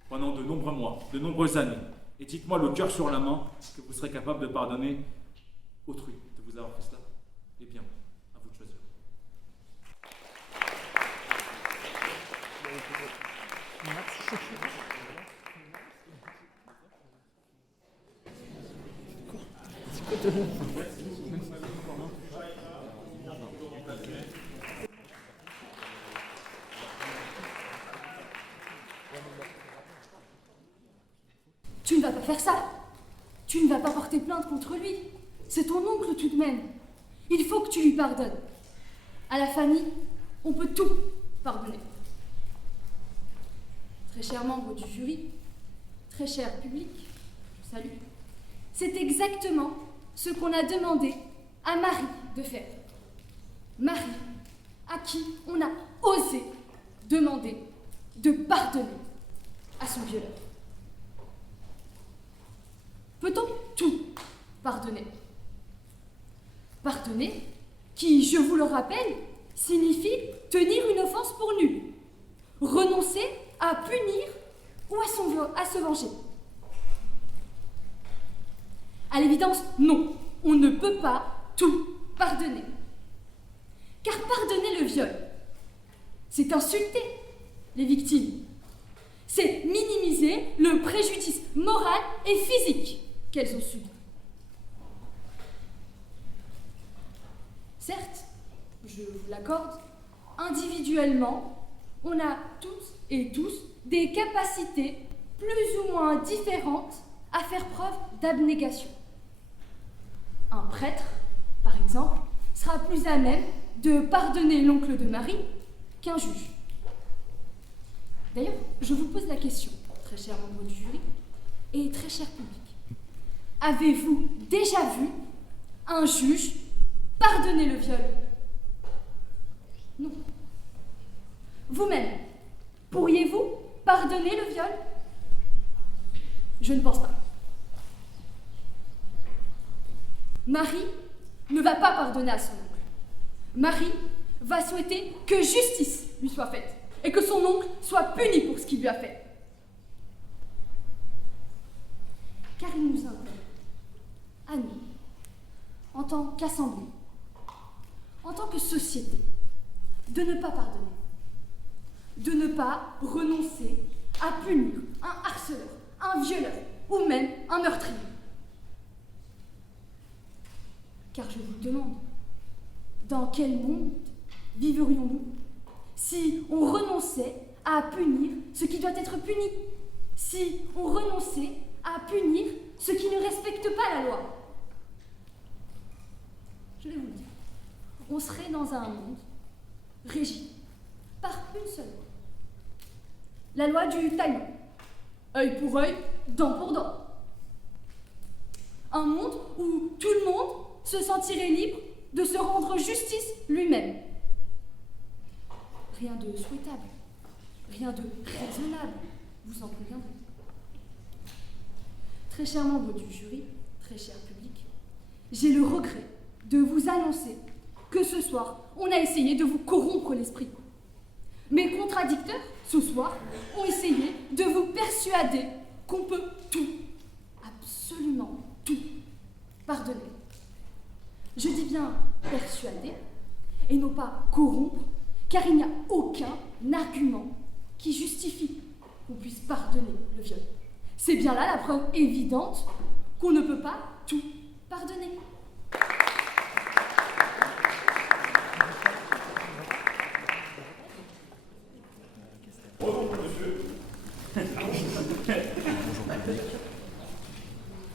pendant de nombreux mois, de nombreuses années. Et dites-moi le cœur sur la main que vous serez capable de pardonner autrui de vous avoir fait cela. Eh bien, à vous de choisir. Tu ne vas pas faire ça. Tu ne vas pas porter plainte contre lui. C'est ton oncle tout de même. Il faut que tu lui pardonnes. À la famille, on peut tout pardonner. Très cher membre du jury, très cher public, je salue. C'est exactement ce qu'on a demandé à Marie de faire. Marie, à qui on a osé demander de pardonner à son violeur. Peut-on tout pardonner? Pardonner, qui, je vous le rappelle, signifie tenir une offense pour nulle, renoncer à punir ou à se venger. À l'évidence, non, on ne peut pas tout pardonner. Car pardonner le viol, c'est insulter les victimes. C'est minimiser le préjudice moral et physique qu'elles ont subi. Certes, je vous l'accorde, individuellement, on a toutes et tous des capacités plus ou moins différentes à faire preuve d'abnégation. Un prêtre, par exemple, sera plus à même de pardonner l'oncle de Marie qu'un juge. D'ailleurs, je vous pose la question, très cher membre du jury et très cher public. Avez-vous déjà vu un juge pardonner le viol? Non. Vous-même, pourriez-vous pardonner le viol? Je ne pense pas. Marie ne va pas pardonner à son oncle. Marie va souhaiter que justice lui soit faite et que son oncle soit puni pour ce qu'il lui a fait. Car il nous incombe, à nous, en tant qu'assemblée, en tant que société, de ne pas pardonner, de ne pas renoncer à punir un harceleur, un violeur ou même un meurtrier. Car je vous demande, dans quel monde vivrions-nous si on renonçait à punir ce qui doit être puni, si on renonçait à punir ceux qui ne respectent pas la loi? Je vais vous le dire, on serait dans un monde régi par une seule loi. La loi du talion, œil pour œil, dent pour dent. Un monde où tout le monde se sentirait libre de se rendre justice lui-même. Rien de souhaitable, rien de raisonnable, vous en conviendrez. Très chers membres du jury, très cher public, j'ai le regret de vous annoncer que ce soir, on a essayé de vous corrompre l'esprit. Mes contradicteurs, ce soir, ont essayé de vous persuader qu'on peut tout, absolument tout, pardonner. Je dis bien persuader, et non pas corrompre, car il n'y a aucun argument qui justifie qu'on puisse pardonner le viol. C'est bien là la preuve évidente qu'on ne peut pas tout pardonner.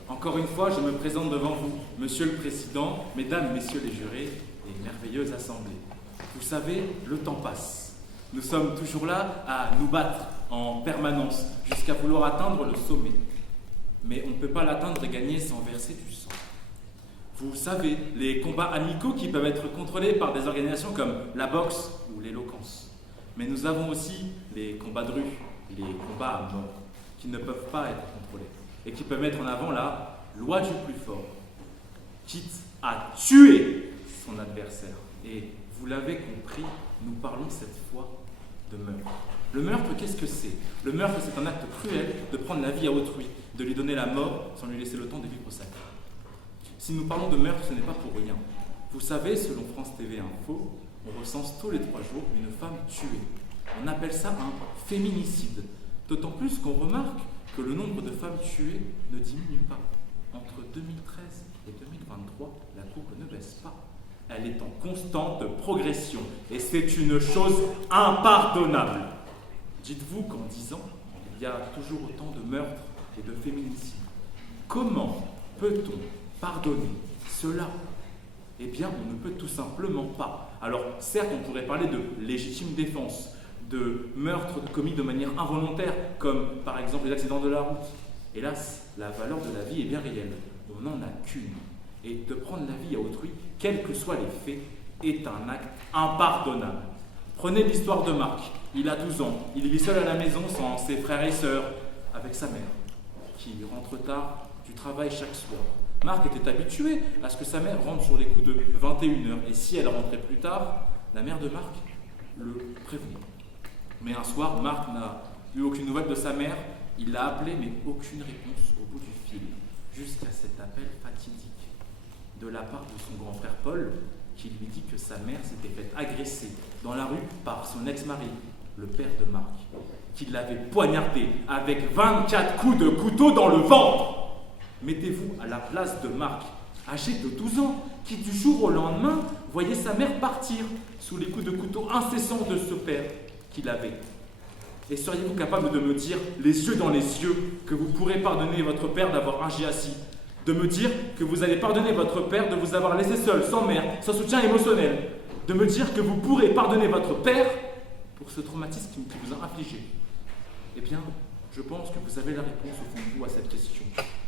Encore une fois, je me présente devant vous, Monsieur le Président, Mesdames, Messieurs les jurés et merveilleuse assemblée. Vous savez, le temps passe. Nous sommes toujours là à nous battre en permanence jusqu'à vouloir atteindre le sommet. Mais on ne peut pas l'atteindre et gagner sans verser du sang. Vous savez, les combats amicaux qui peuvent être contrôlés par des organisations comme la boxe ou l'éloquence. Mais nous avons aussi les combats de rue, les combats à mort, qui ne peuvent pas être contrôlés et qui peuvent mettre en avant la loi du plus fort, quitte à tuer son adversaire. Et vous l'avez compris, nous parlons cette fois de meurtre. Le meurtre, qu'est-ce que c'est? Le meurtre, c'est un acte cruel de prendre la vie à autrui, de lui donner la mort sans lui laisser le temps de vivre sa vie. Si nous parlons de meurtre, ce n'est pas pour rien. Vous savez, selon France TV Info, on recense tous les 3 jours une femme tuée. On appelle ça un féminicide. D'autant plus qu'on remarque que le nombre de femmes tuées ne diminue pas. Entre 2013 et 2023, la courbe ne baisse pas. Elle est en constante progression. Et c'est une chose impardonnable. Dites-vous qu'en 10 ans, il y a toujours autant de meurtres et de féminicides. Comment peut-on pardonner cela? Eh bien, on ne peut tout simplement pas. Alors, certes, on pourrait parler de légitime défense, de meurtres commis de manière involontaire, comme par exemple les accidents de la route. Hélas, la valeur de la vie est bien réelle. on n'en a qu'une. Et de prendre la vie à autrui, quels que soient les faits, est un acte impardonnable. Prenez l'histoire de Marc. Il a 12 ans. Il vit seul à la maison sans ses frères et sœurs, avec sa mère, qui rentre tard du travail chaque soir. Marc était habitué à ce que sa mère rentre sur les coups de 21h. Et si elle rentrait plus tard, la mère de Marc le prévenait. Mais un soir, Marc n'a eu aucune nouvelle de sa mère. Il l'a appelée, mais aucune réponse au bout du fil. Jusqu'à cet appel fatidique de la part de son grand frère Paul, qui lui dit que sa mère s'était faite agresser dans la rue par son ex-mari, le père de Marc, qui l'avait poignardé avec 24 coups de couteau dans le ventre. Mettez-vous à la place de Marc, âgé de 12 ans, qui du jour au lendemain voyait sa mère partir sous les coups de couteau incessants de ce père qu'il avait. Et seriez-vous capable de me dire, les yeux dans les yeux, que vous pourrez pardonner votre père d'avoir agi ainsi? De me dire que vous allez pardonner votre père de vous avoir laissé seul, sans mère, sans soutien émotionnel? De me dire que vous pourrez pardonner votre père pour ce traumatisme qui vous a infligé? Eh bien, je pense que vous avez la réponse au fond de vous à cette question.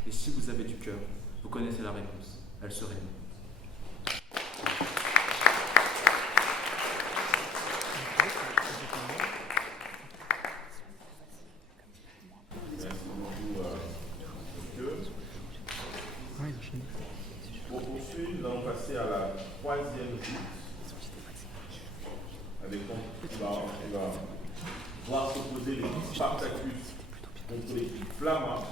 Et si vous avez du cœur, vous connaissez la réponse. Elle serait non. Merci beaucoup, monsieur. Pour poursuivre, nous allons passer à la troisième joute, avec qui va voir s'opposer l'équipe Spartacus contre l'équipe Flamma.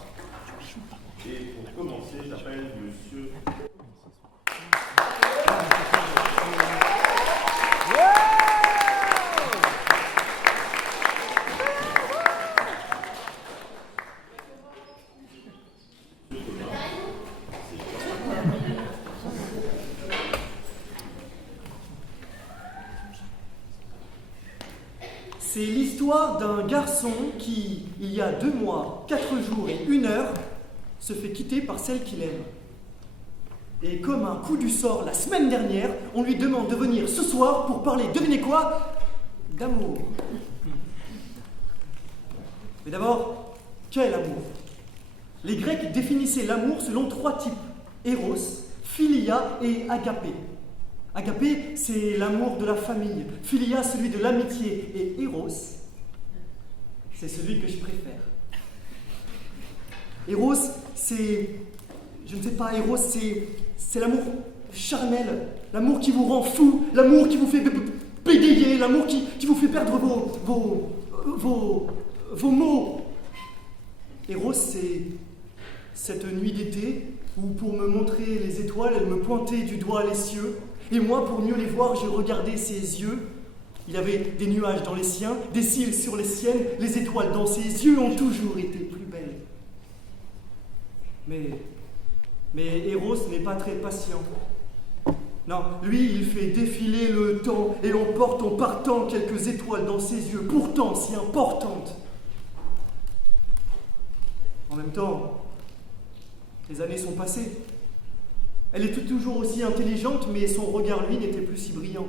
Et pour commencer, j'appelle monsieur. C'est l'histoire d'un garçon qui, il y a 2 mois, 4 jours et 1 heure, se fait quitter par celle qu'il aime. Et comme un coup du sort, la semaine dernière, on lui demande de venir ce soir pour parler, devinez quoi? D'amour. Mais d'abord, quel amour? Les Grecs définissaient l'amour selon 3 types: Eros, Philia et Agapé. Agapé, c'est l'amour de la famille. Philia, celui de l'amitié. Et Eros, c'est celui que je préfère. Eros, c'est... Je ne sais pas, Eros, c'est l'amour charnel. L'amour qui vous rend fou. L'amour qui vous fait bégayer. L'amour qui vous fait perdre vos mots. Eros, c'est cette nuit d'été où, pour me montrer les étoiles, elle me pointait du doigt les cieux. Et moi, pour mieux les voir, je regardais ses yeux. Il avait des nuages dans les siens, des cils sur les siennes. Les étoiles dans ses yeux ont toujours été plus belles. Mais Eros n'est pas très patient. Non, lui, il fait défiler le temps et emporte en partant quelques étoiles dans ses yeux, pourtant si importantes. En même temps, les années sont passées. Elle était toujours aussi intelligente, mais son regard, lui, n'était plus si brillant.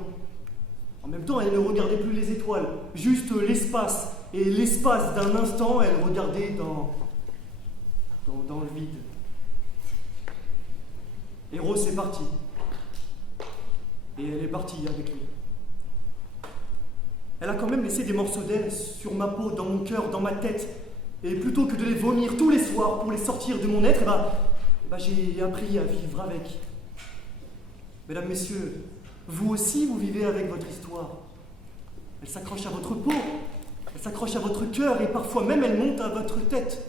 En même temps, elle ne regardait plus les étoiles, juste l'espace. Et l'espace d'un instant, elle regardait dans le vide. Eros est parti. Et elle est partie avec lui. Elle a quand même laissé des morceaux d'elle sur ma peau, dans mon cœur, dans ma tête. Et plutôt que de les vomir tous les soirs pour les sortir de mon être, j'ai appris à vivre avec. Mesdames, messieurs, vous aussi, vous vivez avec votre histoire. Elle s'accroche à votre peau, elle s'accroche à votre cœur, et parfois même elle monte à votre tête.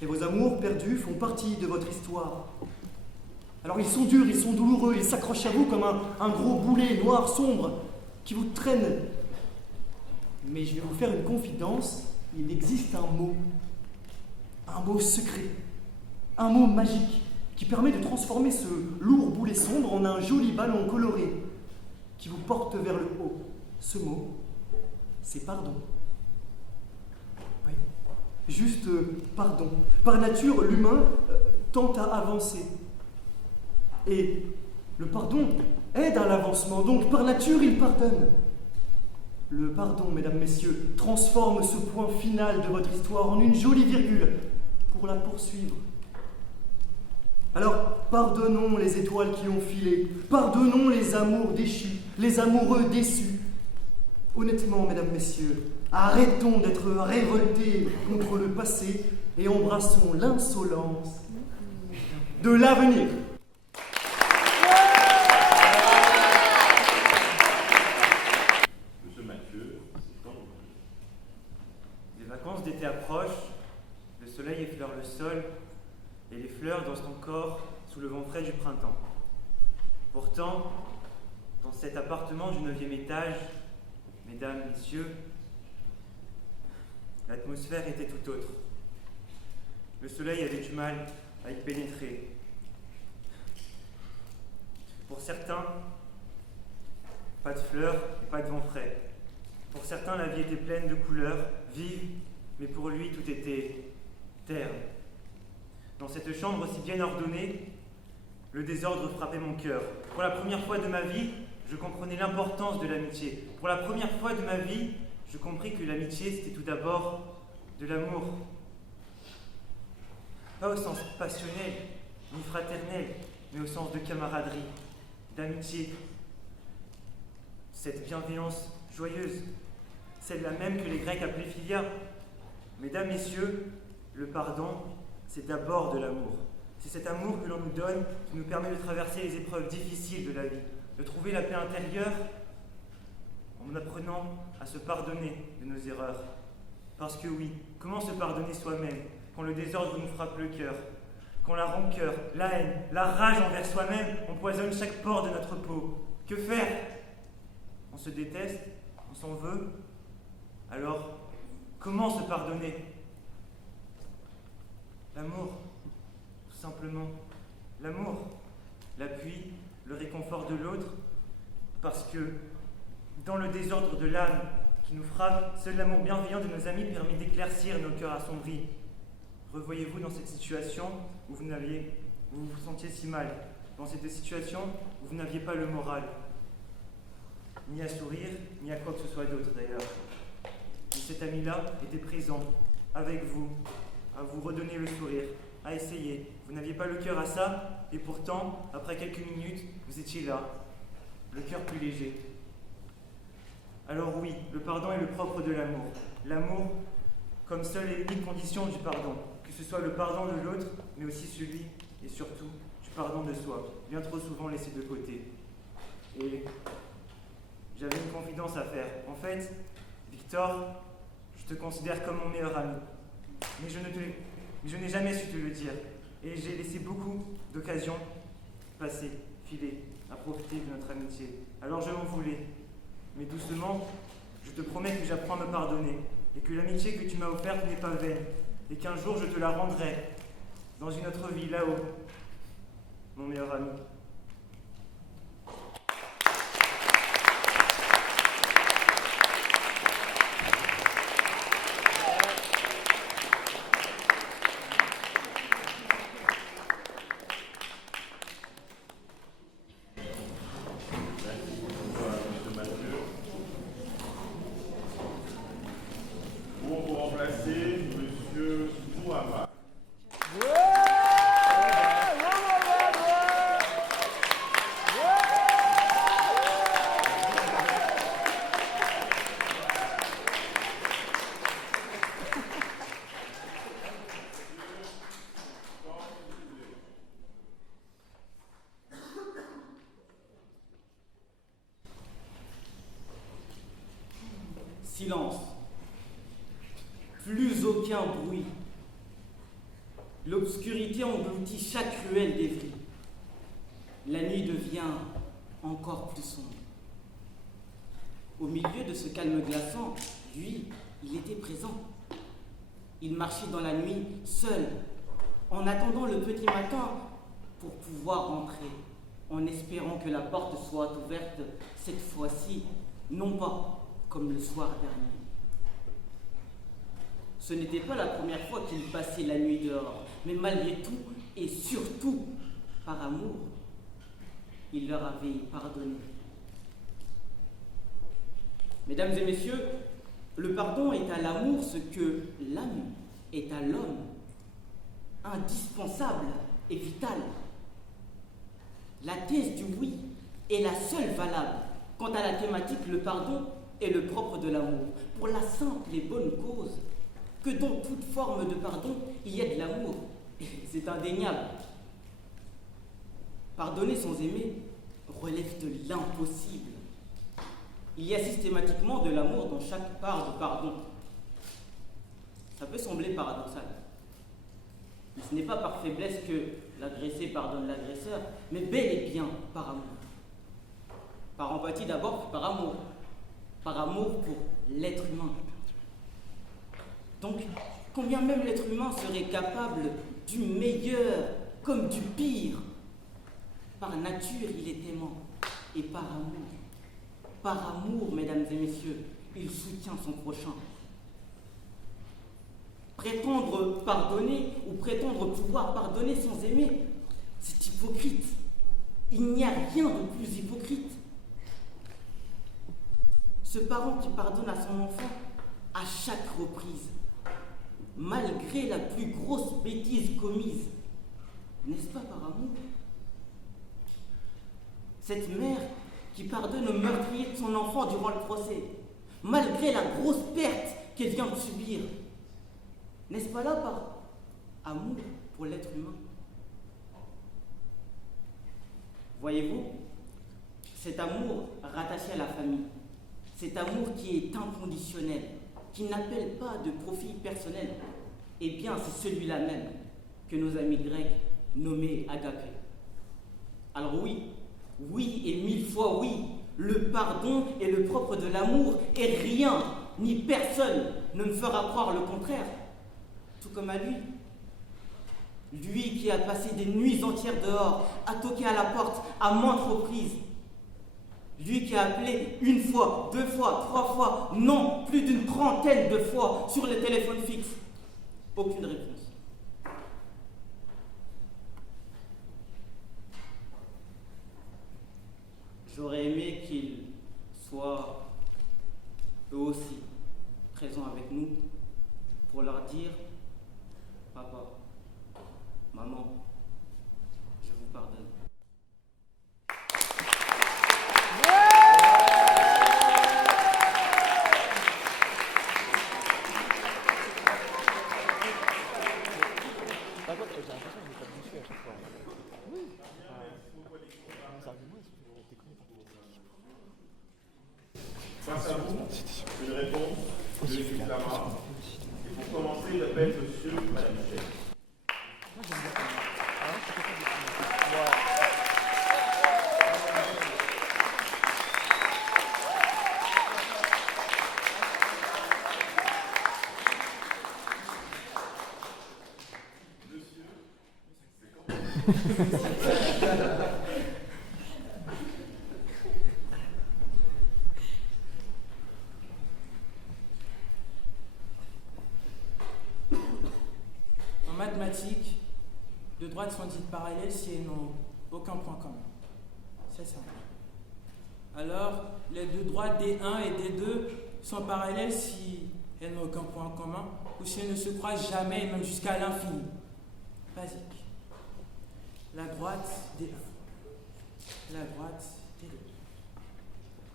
Et vos amours perdus font partie de votre histoire. Alors ils sont durs, ils sont douloureux, ils s'accrochent à vous comme un gros boulet noir, sombre, qui vous traîne. Mais je vais vous faire une confidence, il existe un mot secret, un mot magique, qui permet de transformer ce lourd boulet sombre en un joli ballon coloré, qui vous porte vers le haut. Ce mot, c'est pardon. Oui, juste pardon. Par nature, l'humain tente à avancer. Et le pardon aide à l'avancement, donc par nature, il pardonne. Le pardon, mesdames, messieurs, transforme ce point final de votre histoire en une jolie virgule pour la poursuivre. Alors, pardonnons les étoiles qui ont filé, pardonnons les amours déchus, les amoureux déçus. Honnêtement, mesdames, messieurs, arrêtons d'être révoltés contre le passé et embrassons l'insolence de l'avenir. Monsieur Mathieu, c'est quand vous voulez. Les vacances d'été approchent, le soleil effleure le sol et les fleurs dansent encore sous le vent frais du printemps. Pourtant, dans cet appartement du 9e étage, mesdames, messieurs, l'atmosphère était tout autre. Le soleil avait du mal à y pénétrer. Pour certains, pas de fleurs et pas de vent frais. Pour certains, la vie était pleine de couleurs, vive, mais pour lui, tout était terne. Dans cette chambre si bien ordonnée, le désordre frappait mon cœur. Pour la première fois de ma vie, je comprenais l'importance de l'amitié. Pour la première fois de ma vie, je compris que l'amitié, c'était tout d'abord de l'amour. Pas au sens passionnel, ni fraternel, mais au sens de camaraderie, d'amitié. Cette bienveillance joyeuse, celle-là même que les Grecs appelaient philia. Mesdames, messieurs, le pardon, c'est d'abord de l'amour. C'est cet amour que l'on nous donne qui nous permet de traverser les épreuves difficiles de la vie, de trouver la paix intérieure en apprenant à se pardonner de nos erreurs. Parce que oui, comment se pardonner soi-même quand le désordre nous frappe le cœur, quand la rancœur, la haine, la rage envers soi-même empoisonnent chaque pore de notre peau? Que faire? On se déteste, on s'en veut. Alors, comment se pardonner? L'amour, tout simplement. L'amour, l'appui, le réconfort de l'autre, parce que dans le désordre de l'âme qui nous frappe, seul l'amour bienveillant de nos amis permet d'éclaircir nos cœurs assombris. Revoyez-vous dans cette situation où vous vous sentiez si mal, dans cette situation où vous n'aviez pas le moral, ni à sourire, ni à quoi que ce soit d'autre d'ailleurs. Mais cet ami-là était présent, avec vous, à vous redonner le sourire, à essayer. Vous n'aviez pas le cœur à ça, et pourtant, après quelques minutes, vous étiez là, le cœur plus léger. Alors oui, le pardon est le propre de l'amour. L'amour comme seule et unique condition du pardon, que ce soit le pardon de l'autre, mais aussi celui, et surtout, du pardon de soi, bien trop souvent laissé de côté. Et j'avais une confidence à faire. En fait, Victor, je te considère comme mon meilleur ami. Mais je n'ai jamais su te le dire. Et j'ai laissé beaucoup d'occasions passer, filer, à profiter de notre amitié. Alors je m'en voulais. Mais doucement, je te promets que j'apprends à me pardonner. Et que l'amitié que tu m'as offerte n'est pas vaine. Et qu'un jour je te la rendrai. Dans une autre vie, là-haut. Mon meilleur ami. Silence. Plus aucun bruit. L'obscurité engloutit chaque ruelle d'Évry. La nuit devient encore plus sombre. Au milieu de ce calme glaçant, lui, il était présent. Il marchait dans la nuit, seul, en attendant le petit matin pour pouvoir rentrer, en espérant que la porte soit ouverte cette fois-ci, non pas comme le soir dernier. Ce n'était pas la première fois qu'il passait la nuit dehors, mais malgré tout, et surtout par amour, il leur avait pardonné. Mesdames et messieurs, le pardon est à l'amour ce que l'âme est à l'homme, indispensable et vital. La thèse du oui est la seule valable. Quant à la thématique, le pardon est le propre de l'amour, pour la simple et bonne cause que dans toute forme de pardon, il y a de l'amour. C'est indéniable. Pardonner sans aimer relève de l'impossible. Il y a systématiquement de l'amour dans chaque part de pardon. Ça peut sembler paradoxal. Mais ce n'est pas par faiblesse que l'agressé pardonne l'agresseur, mais bel et bien par amour. Par empathie d'abord, puis par amour. Par amour pour l'être humain. Donc, combien même l'être humain serait capable du meilleur comme du pire, par nature, il est aimant. Et par amour. Par amour, mesdames et messieurs, il soutient son prochain. Prétendre pardonner ou prétendre pouvoir pardonner sans aimer, c'est hypocrite. Il n'y a rien de plus hypocrite. Ce parent qui pardonne à son enfant à chaque reprise, malgré la plus grosse bêtise commise, n'est-ce pas par amour? Cette mère qui pardonne au meurtrier de son enfant durant le procès, malgré la grosse perte qu'elle vient de subir, n'est-ce pas là par amour pour l'être humain? Voyez-vous, cet amour rattaché à la famille, cet amour qui est inconditionnel, qui n'appelle pas de profit personnel, eh bien c'est celui-là même que nos amis grecs nommaient agapé. Alors oui, oui et mille fois oui, le pardon est le propre de l'amour et rien ni personne ne me fera croire le contraire. Tout comme à lui. Lui qui a passé des nuits entières dehors, à toquer à la porte à maintes reprises. Lui qui a appelé une fois, deux fois, trois fois, non, plus d'une trentaine de fois sur le téléphone fixe. Aucune réponse. J'aurais aimé qu'il soit eux aussi présents avec nous pour leur dire: papa, maman, je vous pardonne. Par contre, j'ai l'impression que vous êtes habitué à chaque fois. Oui. Les arguments, ils sont déconnus par Face à vous, une réponse de M. Clamart. Et pour commencer, j'appelle M. Madame Michel. Moi, j'aime bien. En mathématiques, deux droites sont dites parallèles si elles n'ont aucun point commun. C'est simple. Alors, les deux droites D1 et D2 sont parallèles si elles n'ont aucun point commun ou si elles ne se croisent jamais, et même jusqu'à l'infini. Basique. La droite D1. La droite D2.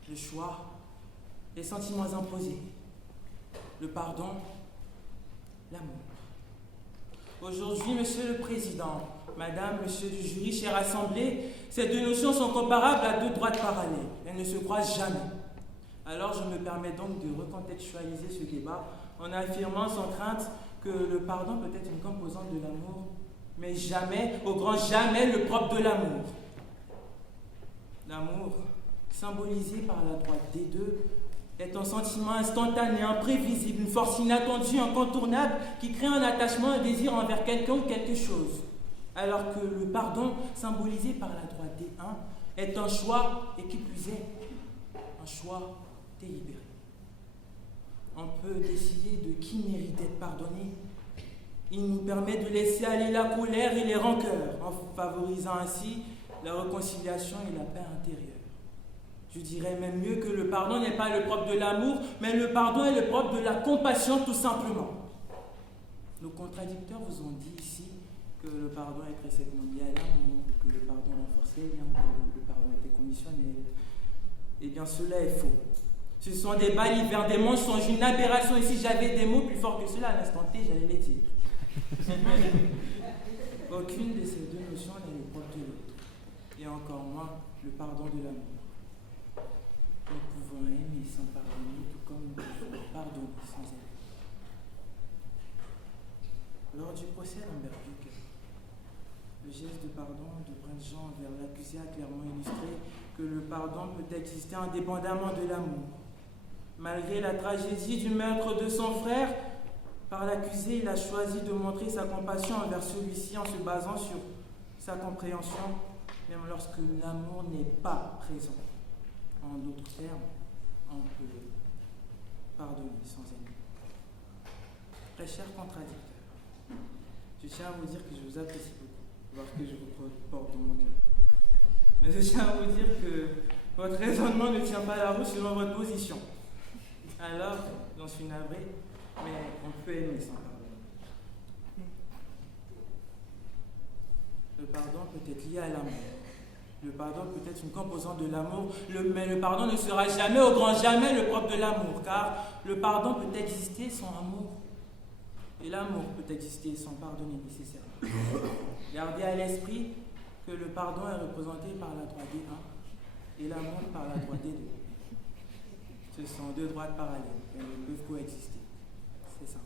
Le choix, les sentiments imposés. Le pardon, l'amour. Aujourd'hui, Monsieur le Président, Madame, Monsieur du jury, chère Assemblée, ces deux notions sont comparables à deux droites parallèles. Elles ne se croisent jamais. Alors je me permets donc de recontextualiser ce débat en affirmant sans crainte que le pardon peut être une composante de l'amour, mais jamais, au grand jamais, le propre de l'amour. L'amour, symbolisé par la droite D2, est un sentiment instantané, imprévisible, une force inattendue, incontournable, qui crée un attachement, un désir envers quelqu'un ou quelque chose. Alors que le pardon, symbolisé par la droite D1, est un choix, et qui plus est, un choix délibéré. On peut décider de qui mérite d'être pardonné. Il nous permet de laisser aller la colère et les rancœurs, en favorisant ainsi la réconciliation et la paix intérieure. Je dirais même mieux que le pardon n'est pas le propre de l'amour, mais le pardon est le propre de la compassion tout simplement. Nos contradicteurs vous ont dit ici que le pardon est intrinsèquement lié à l'amour, que le pardon renforce les liens, que le pardon était conditionnel. Eh bien, cela est faux. Ce sont des balivernes, des mensonges, une aberration. Et si j'avais des mots plus forts que cela à l'instant T, j'allais les dire. Aucune de ces deux notions n'est le propre de l'autre. Et encore moins le pardon de l'amour. Nous pouvons aimer sans pardonner, tout comme nous pouvons pardonner sans aimer. Lors du procès d'Amber Duke, le geste de pardon de Prince Jean envers l'accusé a clairement illustré que le pardon peut exister indépendamment de l'amour. Malgré la tragédie du meurtre de son frère, par l'accusé, il a choisi de montrer sa compassion envers celui-ci en se basant sur sa compréhension, même lorsque l'amour n'est pas présent. En d'autres termes, on peut pardonner sans aimer. Très cher contradicteur, je tiens à vous dire que je vous apprécie beaucoup, voire que je vous porte dans mon cœur. Mais je tiens à vous dire que votre raisonnement ne tient pas la route selon votre position. Alors, j'en suis navré, mais on peut aimer sans pardonner. Le pardon peut être lié à l'amour. Le pardon peut être une composante de l'amour, mais le pardon ne sera jamais, au grand jamais, le propre de l'amour, car le pardon peut exister sans amour. Et l'amour peut exister sans pardonner nécessairement. Gardez à l'esprit que le pardon est représenté par la droite des 1 et l'amour par la droite des 2. Ce sont deux droites parallèles, elles ne peuvent coexister. C'est ça.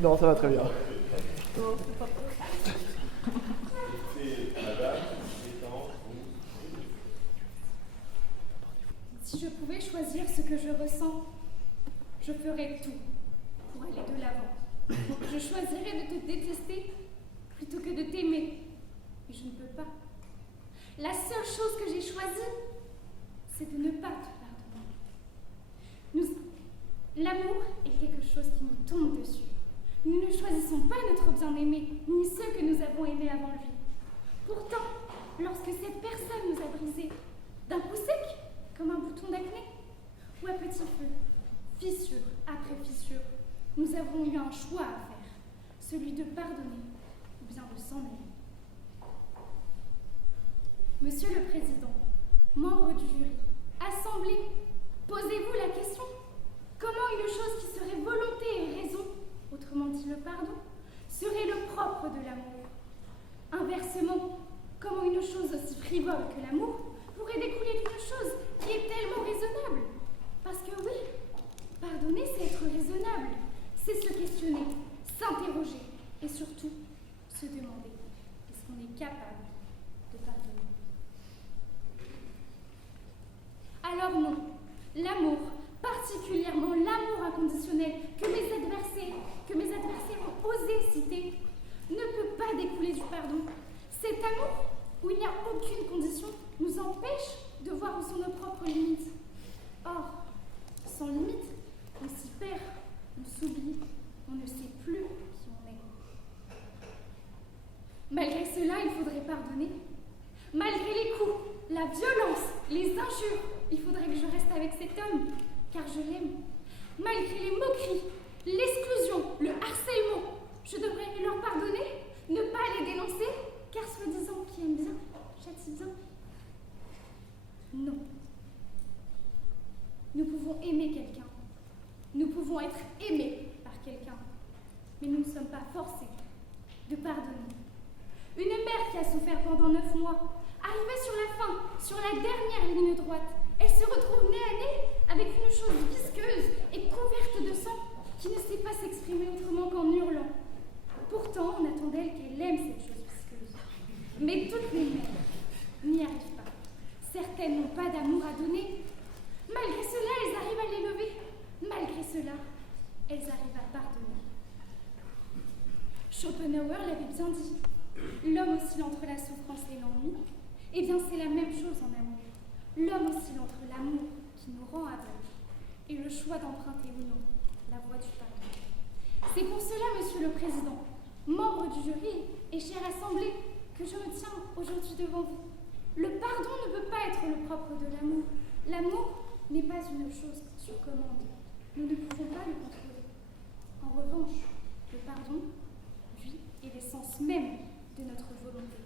Non, ça va très bien. Si je pouvais choisir ce que je ressens, je ferais tout pour aller de l'avant. Je choisirais de te détester plutôt que de t'aimer. Mais je ne peux pas. La seule chose que j'ai choisie, c'est de ne pas te pardonner. L'amour est quelque chose qui nous tombe dessus. Nous ne choisissons pas notre bien-aimé, ni ceux que nous avons aimés avant lui. Pourtant, lorsque cette personne nous a brisés, d'un coup sec, comme un bouton d'acné, ou à petit feu, fissure après fissure, nous avons eu un choix à faire, celui de pardonner ou bien de s'en aller. Monsieur le Président, membre du jury, assemblée, posez-vous la question. Comment une chose qui serait volonté et raison, autrement dit le pardon, serait le propre de l'amour? Inversement, comment une chose aussi frivole que l'amour pourrait découler d'une chose qui est tellement raisonnable? Parce que oui, pardonner c'est être raisonnable, c'est se questionner, s'interroger et surtout se demander est-ce qu'on est capable de pardonner? Alors non, l'amour, particulièrement l'amour inconditionnel que mes adversaires ont osé citer, ne peut pas découler du pardon. Cet amour, où il n'y a aucune condition, nous empêche de voir où sont nos propres limites. Or, sans limite, on s'y perd, on s'oublie, on ne sait plus qui on est. Malgré cela, il faudrait pardonner. Malgré les coups, la violence, les injures, il faudrait que je reste avec cet homme, car je l'aime. Malgré les moqueries, l'exclusion, le harcèlement, je devrais leur pardonner, ne pas les dénoncer, car soi-disant qui aime bien, châtie bien. Non. Nous pouvons aimer quelqu'un. Nous pouvons être aimés par quelqu'un. Mais nous ne sommes pas forcés de pardonner. Une mère qui a souffert pendant 9 mois, arrivée sur la fin, sur la dernière ligne droite, elle se retrouve nez à nez avec une chose visqueuse et couverte de sang qui ne sait pas s'exprimer autrement qu'en hurlant. Pourtant, on attend d'elle qu'elle aime cette chose visqueuse. Mais toutes les mères n'y arrivent pas. Certaines n'ont pas d'amour à donner. Malgré cela, elles arrivent à l'élever. Malgré cela, elles arrivent à pardonner. Schopenhauer l'avait bien dit. L'homme oscille entre la souffrance et l'ennui. Eh bien, c'est la même chose en amour. L'homme oscille entre l'amour qui nous rend aveugles et le choix d'emprunter ou non la voie du pardon. C'est pour cela, Monsieur le Président, membre du jury et chère Assemblée, que je me tiens aujourd'hui devant vous. Le pardon ne peut pas être le propre de l'amour. L'amour n'est pas une chose sur commande. Nous ne pouvons pas le contrôler. En revanche, le pardon, lui, est l'essence même de notre volonté.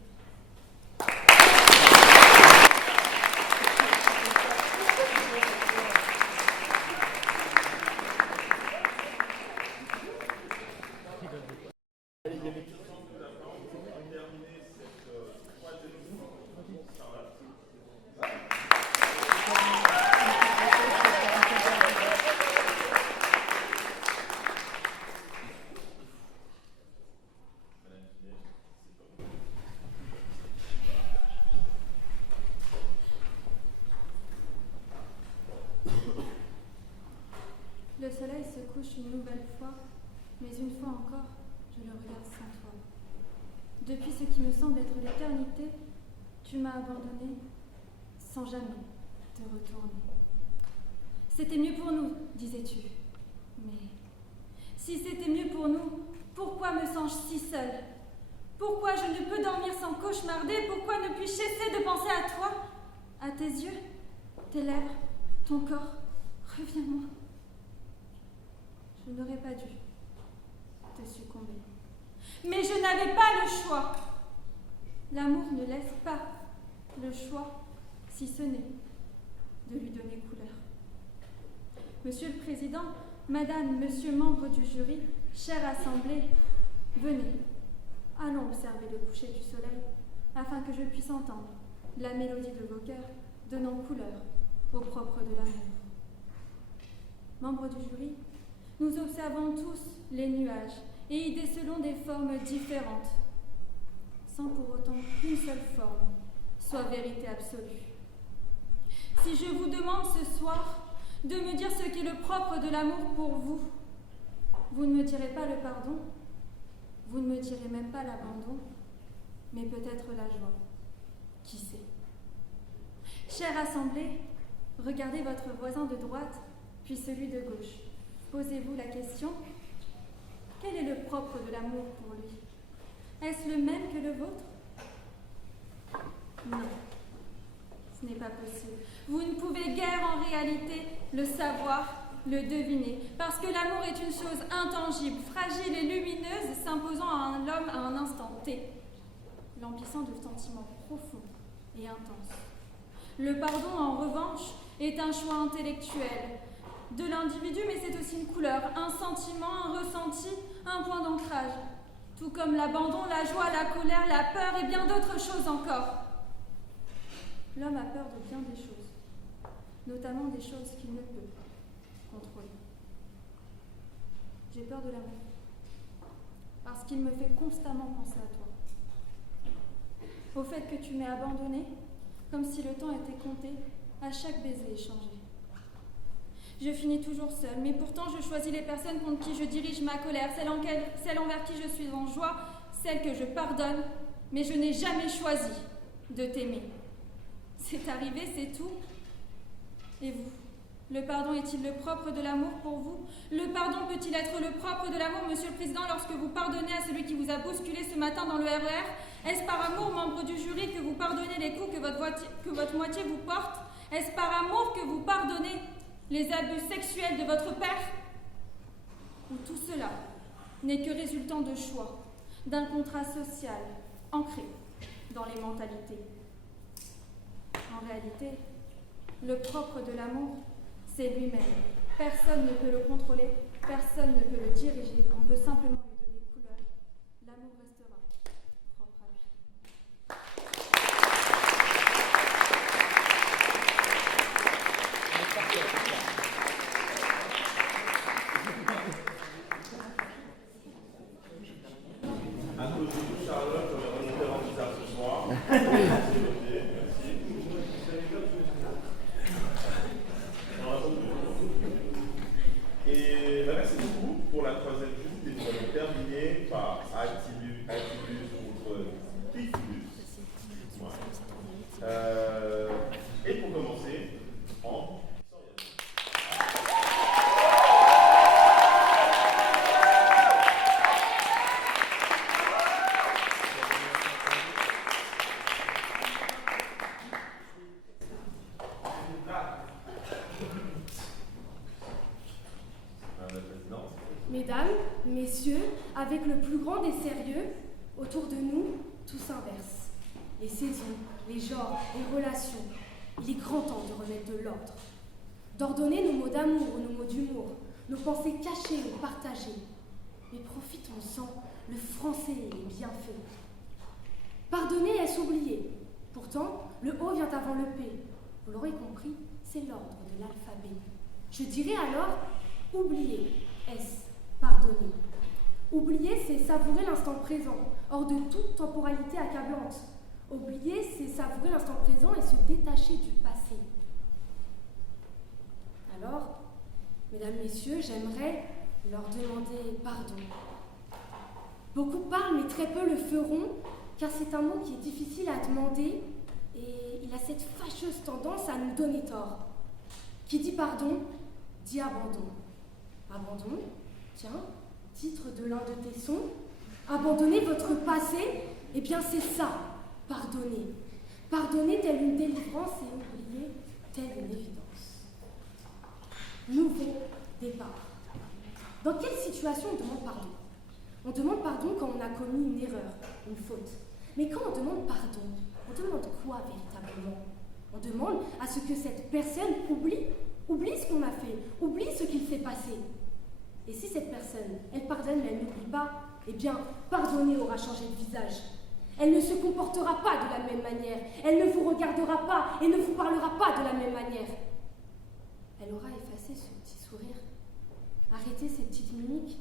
Le soleil se couche une nouvelle fois, mais une fois encore, je le regarde sans toi. Depuis ce qui me semble être l'éternité, tu m'as abandonné sans jamais te retourner. C'était mieux pour nous, disais-tu. Mais si c'était mieux pour nous, pourquoi me sens-je si seule? Pourquoi je ne peux dormir sans cauchemarder? Pourquoi ne puis-je cesser de penser à toi? À tes yeux, tes lèvres, ton corps? Reviens-moi. Je n'aurais pas dû te succomber. Mais je n'avais pas le choix. L'amour ne laisse pas le choix, si ce n'est de lui donner couleur. Monsieur le Président, Madame, Monsieur membre du jury, chère Assemblée, venez, allons observer le coucher du soleil, afin que je puisse entendre la mélodie de vos cœurs, donnant couleur au propre de l'amour. Membres du jury, nous observons tous les nuages et y décelons des formes différentes, sans pour autant qu'une seule forme soit vérité absolue. Si je vous demande ce soir de me dire ce qu'est le propre de l'amour pour vous, vous ne me direz pas le pardon, vous ne me direz même pas l'abandon, mais peut-être la joie. Qui sait? Chère Assemblée, regardez votre voisin de droite, puis celui de gauche. Posez-vous la question, quel est le propre de l'amour pour lui? Est-ce le même que le vôtre? Non, ce n'est pas possible. Vous ne pouvez guère en réalité le savoir, le deviner, parce que l'amour est une chose intangible, fragile et lumineuse, s'imposant à l'homme à un instant T, l'emplissant de sentiments profonds et intenses. Le pardon, en revanche, est un choix intellectuel de l'individu, mais c'est aussi une couleur, un sentiment, un ressenti, un point d'ancrage, tout comme l'abandon, la joie, la colère, la peur et bien d'autres choses encore. L'homme a peur de bien des choses, notamment des choses qu'il ne peut contrôler. J'ai peur de l'amour, parce qu'il me fait constamment penser à toi, au fait que tu m'aies abandonné, comme si le temps était compté à chaque baiser échangé. Je finis toujours seule, mais pourtant je choisis les personnes contre qui je dirige ma colère, celles envers qui je suis en joie, celles que je pardonne, mais je n'ai jamais choisi de t'aimer. C'est arrivé, c'est tout. Et vous, le pardon est-il le propre de l'amour pour vous? Le pardon peut-il être le propre de l'amour, Monsieur le Président, lorsque vous pardonnez à celui qui vous a bousculé ce matin dans le RER? Est-ce par amour, membre du jury, que vous pardonnez les coups que votre moitié vous porte? Est-ce par amour que vous pardonnez les abus sexuels de votre père? Ou tout cela n'est que résultant de choix, d'un contrat social ancré dans les mentalités? En réalité, le propre de l'amour, c'est lui-même. Personne ne peut le contrôler, personne ne peut le diriger, on peut simplement lui donner couleur. L'amour restera propre à lui. À cause de tout, Charlotte, on est remonté en bizarre ce soir. Merci. Avec le plus grand des sérieux, autour de nous, tout s'inverse. Les saisons, les genres, les relations. Il est grand temps de remettre de l'ordre. D'ordonner nos mots d'amour ou nos mots d'humour, nos pensées cachées ou partagées. Mais profitons-en, le français est bien fait. Pardonner est s'oublier. Pourtant, le O vient avant le P. Vous l'aurez compris, c'est l'ordre de l'alphabet. Je dirais alors, oublier, S, pardonner. Oublier, c'est savourer l'instant présent, hors de toute temporalité accablante. Oublier, c'est savourer l'instant présent et se détacher du passé. Alors, mesdames, messieurs, j'aimerais leur demander pardon. Beaucoup parlent, mais très peu le feront, car c'est un mot qui est difficile à demander et il a cette fâcheuse tendance à nous donner tort. Qui dit pardon, dit abandon. Abandon, tiens, titre de l'un de tes sons. Abandonner votre passé, eh bien c'est ça, pardonner. Pardonner telle une délivrance et oublier telle une évidence. Nouveau départ. Dans quelle situation on demande pardon? On demande pardon quand on a commis une erreur, une faute. Mais quand on demande pardon, on demande quoi véritablement? On demande à ce que cette personne oublie ce qu'on a fait, oublie ce qu'il s'est passé. Et si cette personne, elle pardonne mais elle n'oublie pas, eh bien, pardonner aura changé de visage. Elle ne se comportera pas de la même manière, elle ne vous regardera pas et ne vous parlera pas de la même manière. Elle aura effacé ce petit sourire, arrêté ces petites mimiques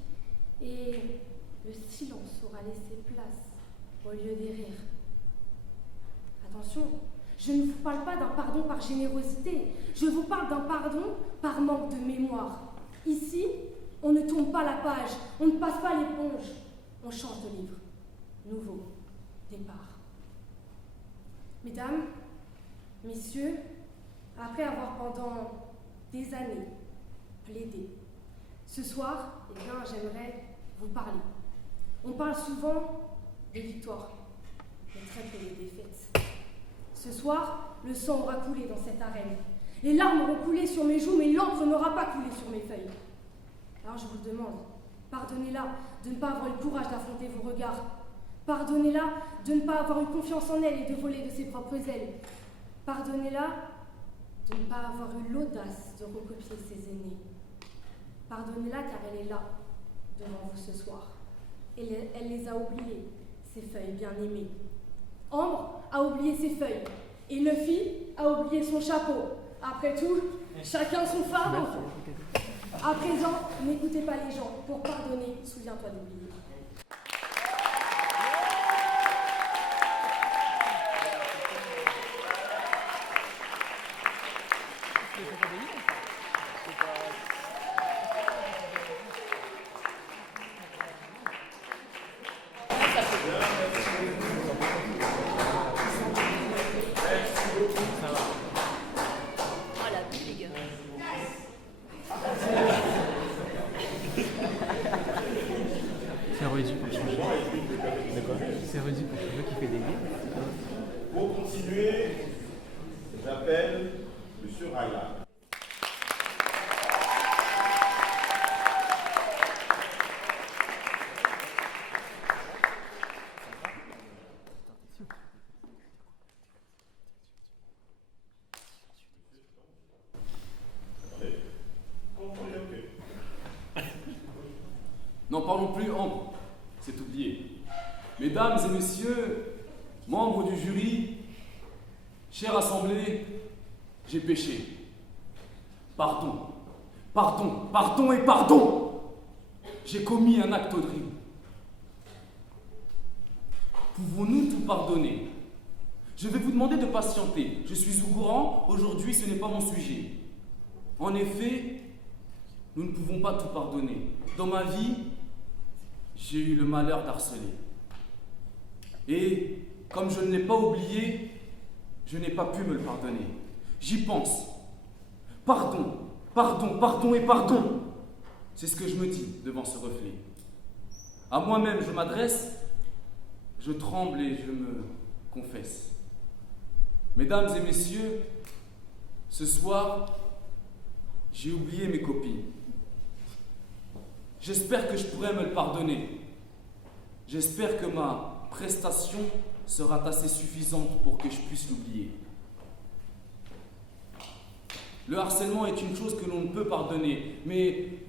et le silence aura laissé place au lieu des rires. Attention, je ne vous parle pas d'un pardon par générosité, je vous parle d'un pardon par manque de mémoire. Ici, on ne tourne pas la page, on ne passe pas l'éponge, on change de livre. Nouveau départ. Mesdames, messieurs, après avoir pendant des années plaidé, ce soir, eh bien, j'aimerais vous parler. On parle souvent des victoires, mais très peu des défaites. Ce soir, le sang aura coulé dans cette arène. Les larmes auront coulé sur mes joues, mais l'encre n'aura pas coulé sur mes feuilles. Alors je vous le demande, pardonnez-la de ne pas avoir eu le courage d'affronter vos regards. Pardonnez-la de ne pas avoir eu confiance en elle et de voler de ses propres ailes. Pardonnez-la de ne pas avoir eu l'audace de recopier ses aînés. Pardonnez-la car elle est là, devant vous ce soir. Elle les a oubliées, ses feuilles bien-aimées. Ambre a oublié ses feuilles, et Luffy a oublié son chapeau. Après tout, chacun son fardeau. À présent, n'écoutez pas les gens. Pour pardonner, souviens-toi d'oublier. C'est Rudy pour changer. D'accord. C'est Rudy pour changer qui fait des livres. Pour continuer, j'appelle M. Raya. N'en parlons plus, Ambre, c'est oublié. Mesdames et messieurs, membres du jury, chère assemblée, j'ai péché. Pardon, pardon, pardon et pardon. J'ai commis un acte horrible. Pouvons-nous tout pardonner? Je vais vous demander de patienter. Je suis au courant, aujourd'hui ce n'est pas mon sujet. En effet, nous ne pouvons pas tout pardonner. Dans ma vie, j'ai eu le malheur d'harceler. Et comme je ne l'ai pas oublié, je n'ai pas pu me le pardonner. J'y pense. Pardon, pardon, pardon et pardon. C'est ce que je me dis devant ce reflet. À moi-même, je m'adresse, je tremble et je me confesse. Mesdames et messieurs, ce soir, j'ai oublié mes copines. J'espère que je pourrai me le pardonner. J'espère que ma prestation sera assez suffisante pour que je puisse l'oublier. Le harcèlement est une chose que l'on ne peut pardonner, mais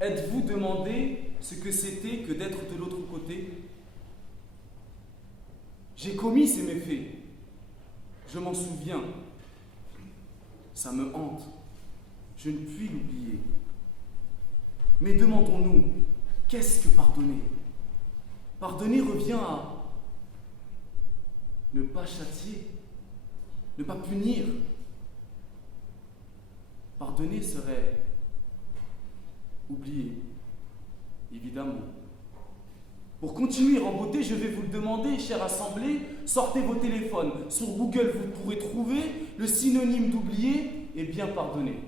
êtes-vous demandé ce que c'était que d'être de l'autre côté? J'ai commis ces méfaits. Je m'en souviens. Ça me hante. Je ne puis l'oublier. Mais demandons-nous, qu'est-ce que pardonner? Pardonner revient à ne pas châtier, ne pas punir. Pardonner serait oublier, évidemment. Pour continuer en beauté, je vais vous le demander, chère assemblée, sortez vos téléphones. Sur Google, vous pourrez trouver le synonyme d'oublier et bien pardonner.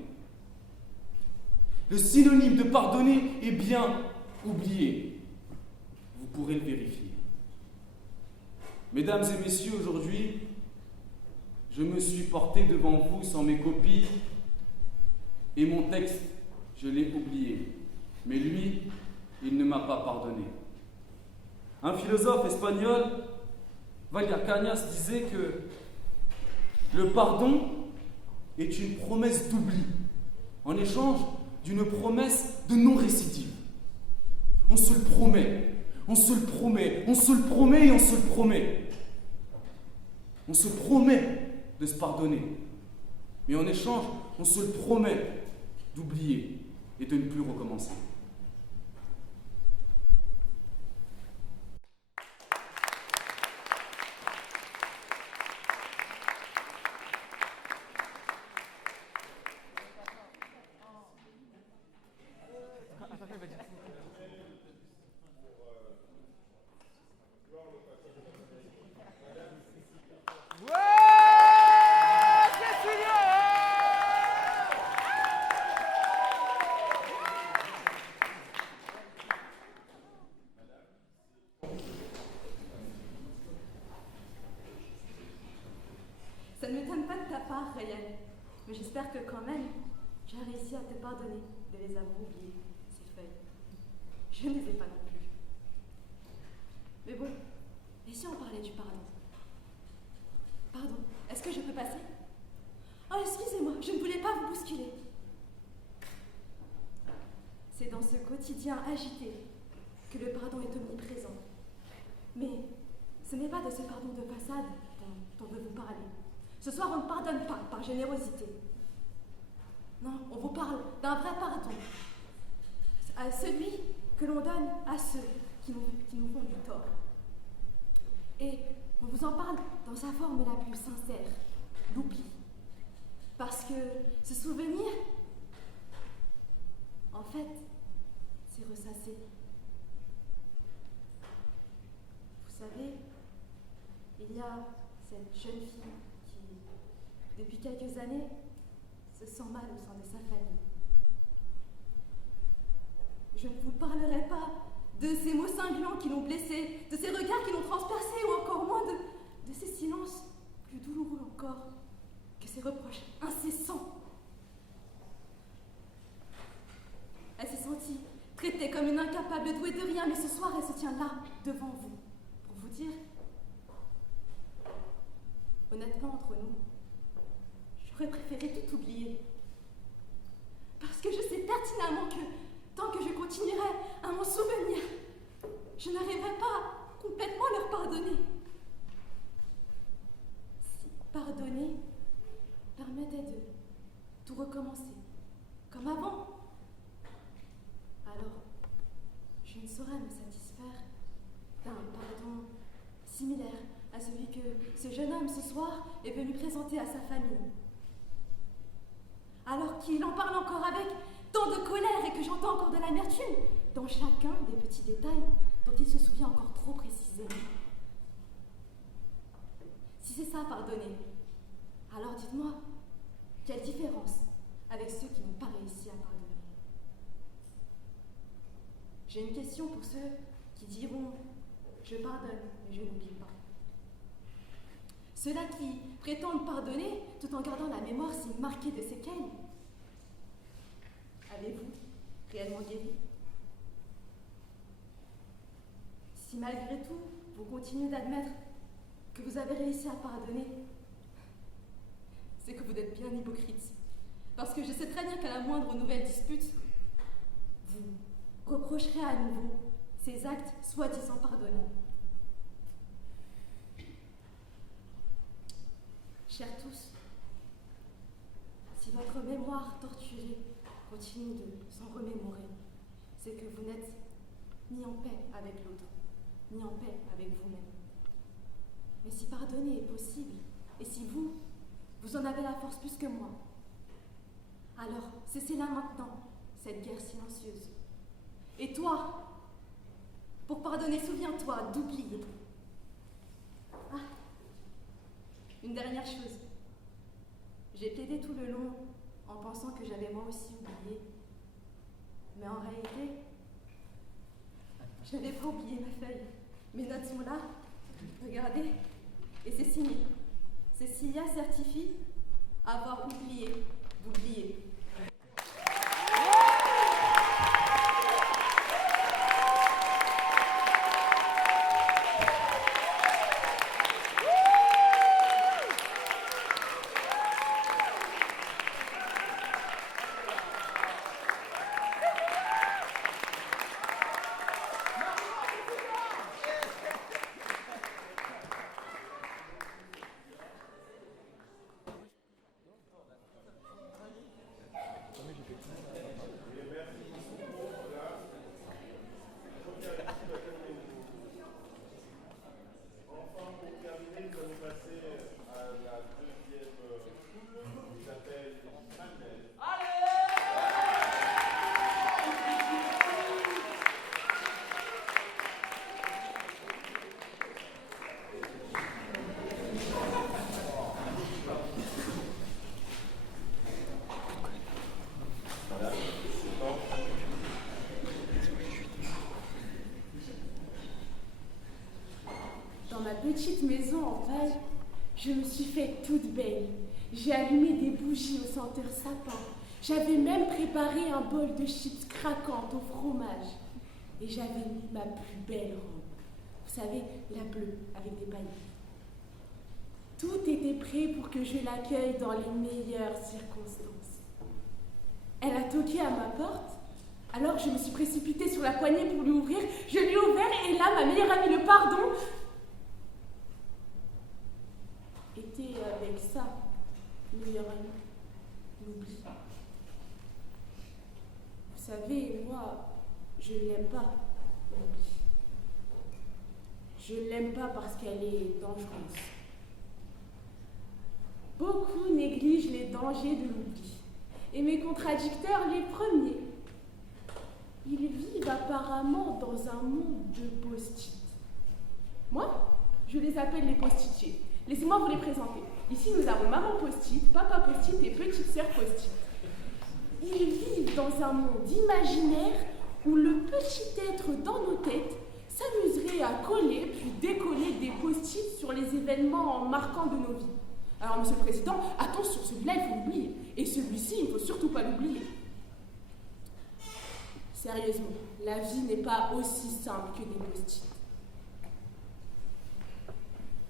Le synonyme de pardonner est bien oublier. Vous pourrez le vérifier. Mesdames et messieurs, aujourd'hui, je me suis porté devant vous sans mes copies et mon texte, je l'ai oublié. Mais lui, il ne m'a pas pardonné. Un philosophe espagnol, Valère Cañas, disait que le pardon est une promesse d'oubli, en échange d'une promesse de non-récidive. On se le promet, on se le promet, on se le promet et on se le promet. On se promet de se pardonner, mais en échange, on se le promet d'oublier et de ne plus recommencer. Ça ne m'étonne pas de ta part, Ryan, mais j'espère que quand même, tu as réussi à te pardonner de les avoir oubliées, ces feuilles. Je ne les ai pas non plus. Mais bon, et si on parlait du pardon? Pardon, est-ce que je peux passer? Oh, excusez-moi, je ne voulais pas vous bousculer. C'est dans ce quotidien agité que le pardon est omniprésent. Mais ce n'est pas de ce pardon de façade dont on veut vous parler. Ce soir, on ne pardonne pas par générosité. Non, on vous parle d'un vrai pardon. À celui que l'on donne à ceux qui nous font du tort. Et on vous en parle dans sa forme la plus sincère, l'oubli. Parce que ce souvenir, en fait, c'est ressasser. Vous savez, il y a cette jeune fille qui, depuis quelques années, se sent mal au sein de sa famille. Je ne vous parlerai pas de ces mots cinglants qui l'ont blessée, de ces regards qui l'ont transpercée, ou encore moins de ces silences plus douloureux encore que ces reproches incessants. Elle s'est sentie traitée comme une incapable douée de rien, mais ce soir, elle se tient là, devant vous, pour vous dire, honnêtement, entre nous, j'aurais préféré tout oublier. Parce que je sais pertinemment que tant que je continuerai à m'en souvenir, je n'arriverai pas à complètement leur pardonner. Si pardonner permettait de tout recommencer, comme avant, alors je ne saurais me satisfaire d'un pardon similaire à celui que ce jeune homme ce soir est venu présenter à sa famille. Alors qu'il en parle encore avec tant de colère et que j'entends encore de l'amertume dans chacun des petits détails dont il se souvient encore trop précisément. Si c'est ça, pardonner, alors dites-moi, quelle différence avec ceux qui n'ont pas réussi à pardonner? J'ai une question pour ceux qui diront « je pardonne, mais je n'oublie pas ». Ceux-là qui prétendent pardonner tout en gardant la mémoire si marquée de séquelles. Avez-vous réellement guéri? Si malgré tout, vous continuez d'admettre que vous avez réussi à pardonner, c'est que vous êtes bien hypocrite. Parce que je sais très bien qu'à la moindre nouvelle dispute, vous reprocherez à nouveau ces actes soi-disant pardonnés. Chers tous, si votre mémoire torturée continue de s'en remémorer, c'est que vous n'êtes ni en paix avec l'autre, ni en paix avec vous-même. Mais si pardonner est possible, et si vous en avez la force plus que moi, alors cessez là maintenant cette guerre silencieuse. Et toi, pour pardonner, souviens-toi d'oublier. Ah, une dernière chose. J'ai plaidé tout le long en pensant que j'avais moi aussi oublié. Mais en réalité, je n'avais pas oublié ma feuille. Mes notes sont là. Regardez. Et c'est signé. Cécilia certifie avoir oublié d'oublier. Petite maison en paille, je me suis faite toute belle. J'ai allumé des bougies au senteur sapin. J'avais même préparé un bol de chips craquantes au fromage. Et j'avais mis ma plus belle robe. Vous savez, la bleue avec des paillettes. Tout était prêt pour que je l'accueille dans les meilleures circonstances. Elle a toqué à ma porte. Alors je me suis précipitée sur la poignée pour lui ouvrir. Je lui ai ouvert et là, ma meilleure amie, le pardon, était avec ça, meilleure amie, l'oubli. Vous savez, moi, je ne l'aime pas, l'oubli. Je ne l'aime pas parce qu'elle est dangereuse. Beaucoup négligent les dangers de l'oubli. Et mes contradicteurs, les premiers. Ils vivent apparemment dans un monde de post-it. Moi, je les appelle les post-itiers. Laissez-moi vous les présenter. Ici, nous avons maman post-it, papa post-it et petite sœur post-it. Ils vivent dans un monde imaginaire où le petit être dans nos têtes s'amuserait à coller puis décoller des post-it sur les événements marquants de nos vies. Alors, Monsieur le Président, attention, celui-là, il faut l'oublier. Et celui-ci, il ne faut surtout pas l'oublier. Sérieusement, la vie n'est pas aussi simple que des post-it.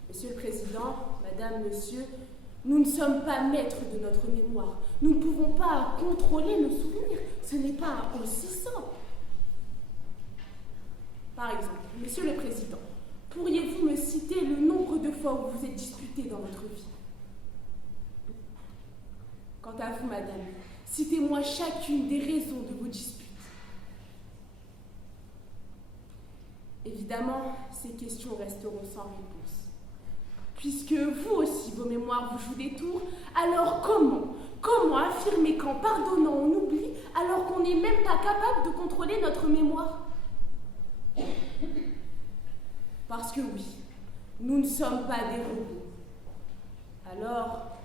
Monsieur le Président, Madame, Monsieur, nous ne sommes pas maîtres de notre mémoire. Nous ne pouvons pas contrôler nos souvenirs. Ce n'est pas aussi simple. Par exemple, Monsieur le Président, pourriez-vous me citer le nombre de fois où vous êtes disputé dans votre vie? Quant à vous, Madame, citez-moi chacune des raisons de vos disputes. Évidemment, ces questions resteront sans réponse. Puisque vous aussi, vos mémoires vous jouent des tours, alors comment affirmer qu'en pardonnant on oublie alors qu'on n'est même pas capable de contrôler notre mémoire? Parce que oui, nous ne sommes pas des robots. Alors,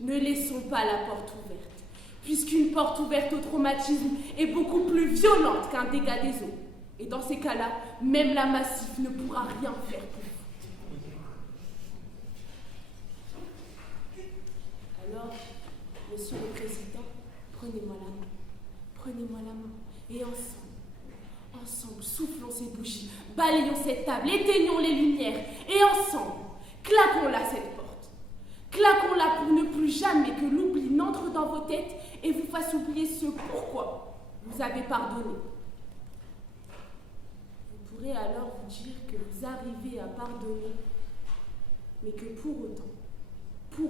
ne laissons pas la porte ouverte, puisqu'une porte ouverte au traumatisme est beaucoup plus violente qu'un dégât des eaux. Et dans ces cas-là, même la Massif ne pourra rien faire pour vous. Alors, Monsieur le Président, prenez-moi la main. Prenez-moi la main. Et ensemble, soufflons ces bougies. balayons cette table, éteignons les lumières, et ensemble, claquons-la cette porte. Claquons-la pour ne plus jamais que l'oubli n'entre dans vos têtes et vous fasse oublier ce pourquoi vous avez pardonné. Vous pourrez alors vous dire que vous arrivez à pardonner, mais que pour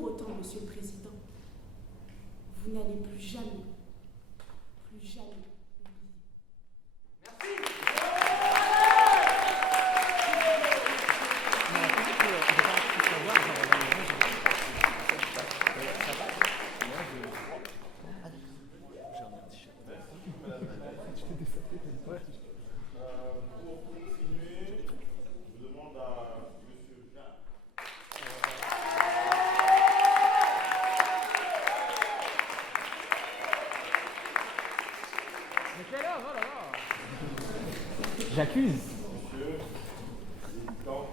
autant, Monsieur le Président, vous n'allez plus jamais oublier. Pour continuer, je demande à Monsieur Jacques. Mais quelle heure, oh là là. J'accuse. Monsieur, il est temps.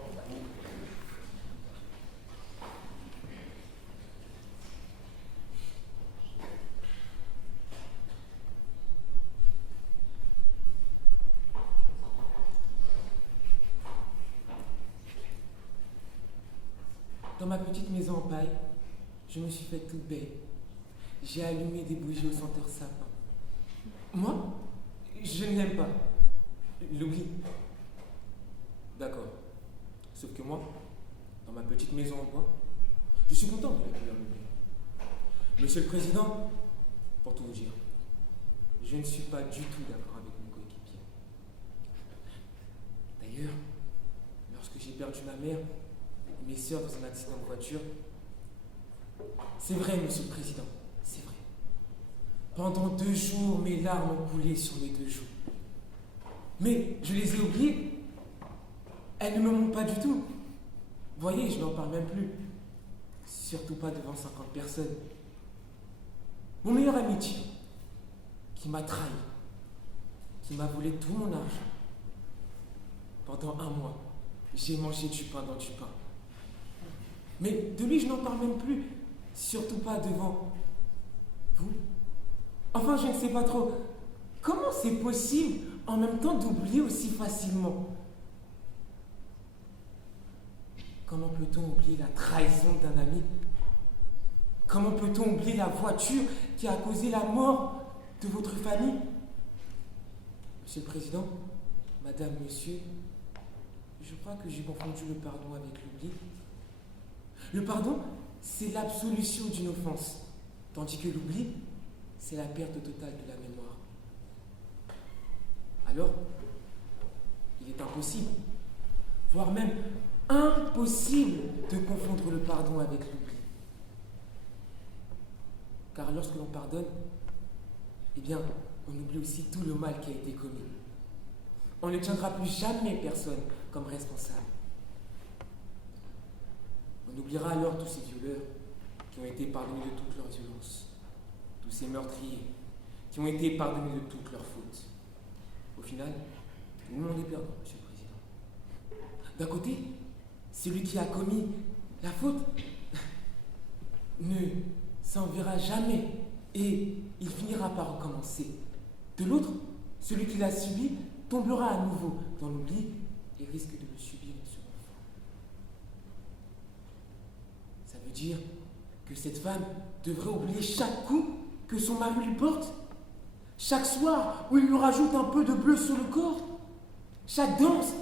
Dans ma petite maison en paille, je me suis faite toute belle. J'ai allumé des bougies au senteur sapin. Moi, je ne l'aime pas. L'oubli. D'accord. Sauf que moi, dans ma petite maison en bois, je suis content de l'accueillir l'oubli. Monsieur le Président, pour tout vous dire, je ne suis pas du tout d'accord avec mon coéquipier. D'ailleurs, lorsque j'ai perdu ma mère, mes sœurs dans un accident de voiture. C'est vrai, Monsieur le Président, c'est vrai. Pendant 2 jours, mes larmes ont coulé sur mes 2 joues. Mais je les ai oubliées. Elles ne me manquent pas du tout. Voyez, je n'en parle même plus. Surtout pas devant 50 personnes. Mon meilleur ami, qui m'a trahi, qui m'a volé tout mon argent. Pendant 1 mois, j'ai mangé du pain dans du pain. Mais de lui, je n'en parle même plus. Surtout pas devant vous. Enfin, je ne sais pas trop. Comment c'est possible en même temps d'oublier aussi facilement? Comment peut-on oublier la trahison d'un ami? Comment peut-on oublier la voiture qui a causé la mort de votre famille? Monsieur le Président, Madame, Monsieur, je crois que j'ai confondu le pardon avec l'oubli. Le pardon, c'est l'absolution d'une offense, tandis que l'oubli, c'est la perte totale de la mémoire. Alors, il est impossible, voire même impossible de confondre le pardon avec l'oubli. Car lorsque l'on pardonne, eh bien, on oublie aussi tout le mal qui a été commis. On ne tiendra plus jamais personne comme responsable. On oubliera alors tous ces violeurs qui ont été pardonnés de toute leur violence, tous ces meurtriers qui ont été pardonnés de toutes leurs fautes. Au final, tout le monde est perdant, Monsieur le Président. D'un côté, celui qui a commis la faute ne s'en verra jamais et il finira par recommencer. De l'autre, celui qui l'a subi tombera à nouveau dans l'oubli et risque de le subir une seconde fois. Ça veut dire que cette femme devrait oublier chaque coup que son mari lui porte, chaque soir où il lui rajoute un peu de bleu sur le corps, chaque danse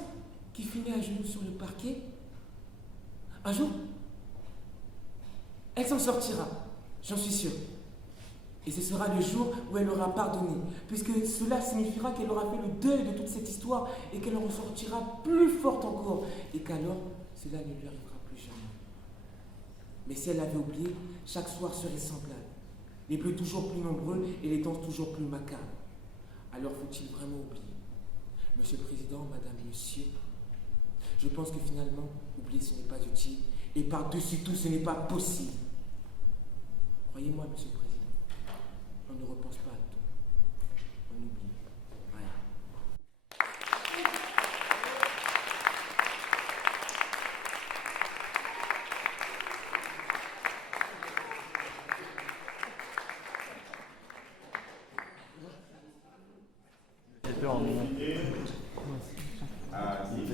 qui finit à genoux sur le parquet. Un jour, elle s'en sortira, j'en suis sûr. Et ce sera le jour où elle aura pardonné, puisque cela signifiera qu'elle aura fait le deuil de toute cette histoire et qu'elle en ressortira plus forte encore, et qu'alors cela ne lui arrivera plus jamais. Mais si elle avait oublié, chaque soir serait semblable, les bleus toujours plus nombreux et les danses toujours plus macabres. Alors faut-il vraiment oublier? Monsieur le Président, Madame, Monsieur, je pense que finalement, oublier ce n'est pas utile, et par-dessus tout, ce n'est pas possible. Croyez-moi, Monsieur le Président. On ne repense pas à tout. On oublie. Voilà. À 10.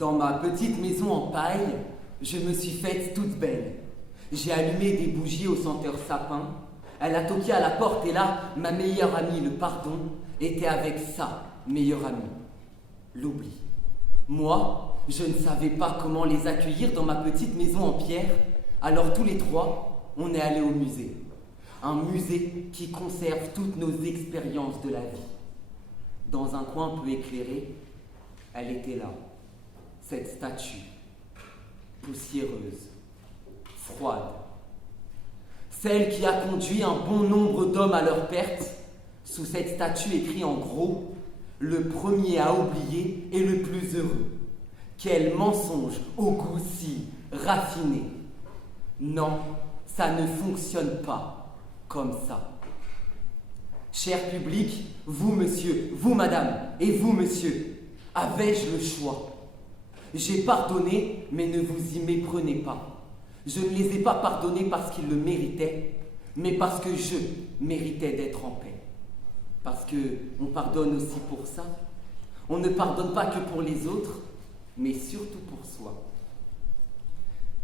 Dans ma petite maison en paille, je me suis faite toute belle. J'ai allumé des bougies au senteur sapin. Elle a toqué à la porte et là, ma meilleure amie, le pardon, était avec sa meilleure amie, l'oubli. Moi, je ne savais pas comment les accueillir dans ma petite maison en pierre. Alors tous les trois, on est allés au musée. Un musée qui conserve toutes nos expériences de la vie. Dans un coin peu éclairé, elle était là, cette statue, poussiéreuse, froide. Celle qui a conduit un bon nombre d'hommes à leur perte. Sous cette statue écrit en gros, le premier à oublier est le plus heureux. Quel mensonge au goût si raffiné. Non, ça ne fonctionne pas comme ça. Cher public, vous monsieur, vous madame, et vous monsieur, avais-je le choix? J'ai pardonné, mais ne vous y méprenez pas. Je ne les ai pas pardonnés parce qu'ils le méritaient, mais parce que je méritais d'être en paix. Parce qu'on pardonne aussi pour ça. On ne pardonne pas que pour les autres, mais surtout pour soi.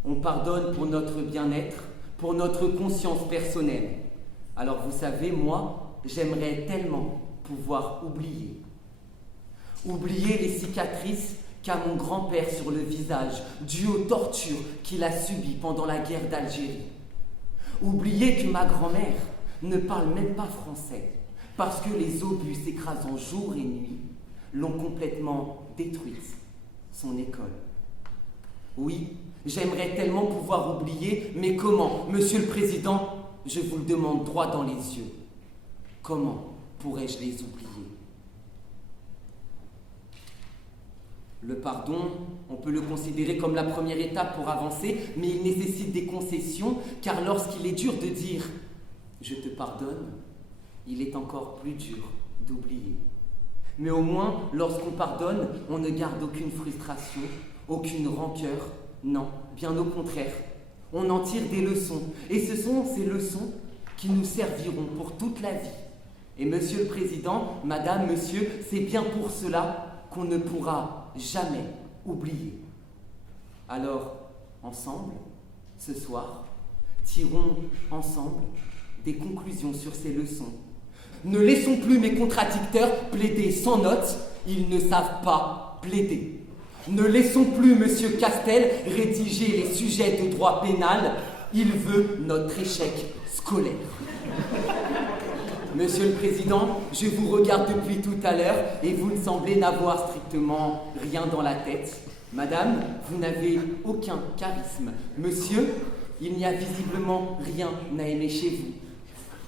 On pardonne pour notre bien-être, pour notre conscience personnelle. Alors vous savez, moi, j'aimerais tellement pouvoir oublier. Oublier les cicatrices qu'a mon grand-père sur le visage, dû aux tortures qu'il a subies pendant la guerre d'Algérie. Oublier que ma grand-mère ne parle même pas français, parce que les obus s'écrasant jour et nuit l'ont complètement détruite, son école. Oui, j'aimerais tellement pouvoir oublier, mais comment, Monsieur le Président? Je vous le demande droit dans les yeux. Comment pourrais-je les oublier? Le pardon, on peut le considérer comme la première étape pour avancer, mais il nécessite des concessions, car lorsqu'il est dur de dire « je te pardonne », il est encore plus dur d'oublier. Mais au moins, lorsqu'on pardonne, on ne garde aucune frustration, aucune rancœur. Non, bien au contraire. On en tire des leçons. Et ce sont ces leçons qui nous serviront pour toute la vie. Et Monsieur le Président, Madame, Monsieur, c'est bien pour cela qu'on ne pourra jamais oublier. Alors, ensemble, ce soir, tirons ensemble des conclusions sur ces leçons. Ne laissons plus mes contradicteurs plaider sans notes, ils ne savent pas plaider. Ne laissons plus Monsieur Castel rédiger les sujets de droit pénal, il veut notre échec scolaire. Monsieur le Président, je vous regarde depuis tout à l'heure et vous ne semblez n'avoir strictement rien dans la tête. Madame, vous n'avez aucun charisme. Monsieur, il n'y a visiblement rien à aimer chez vous.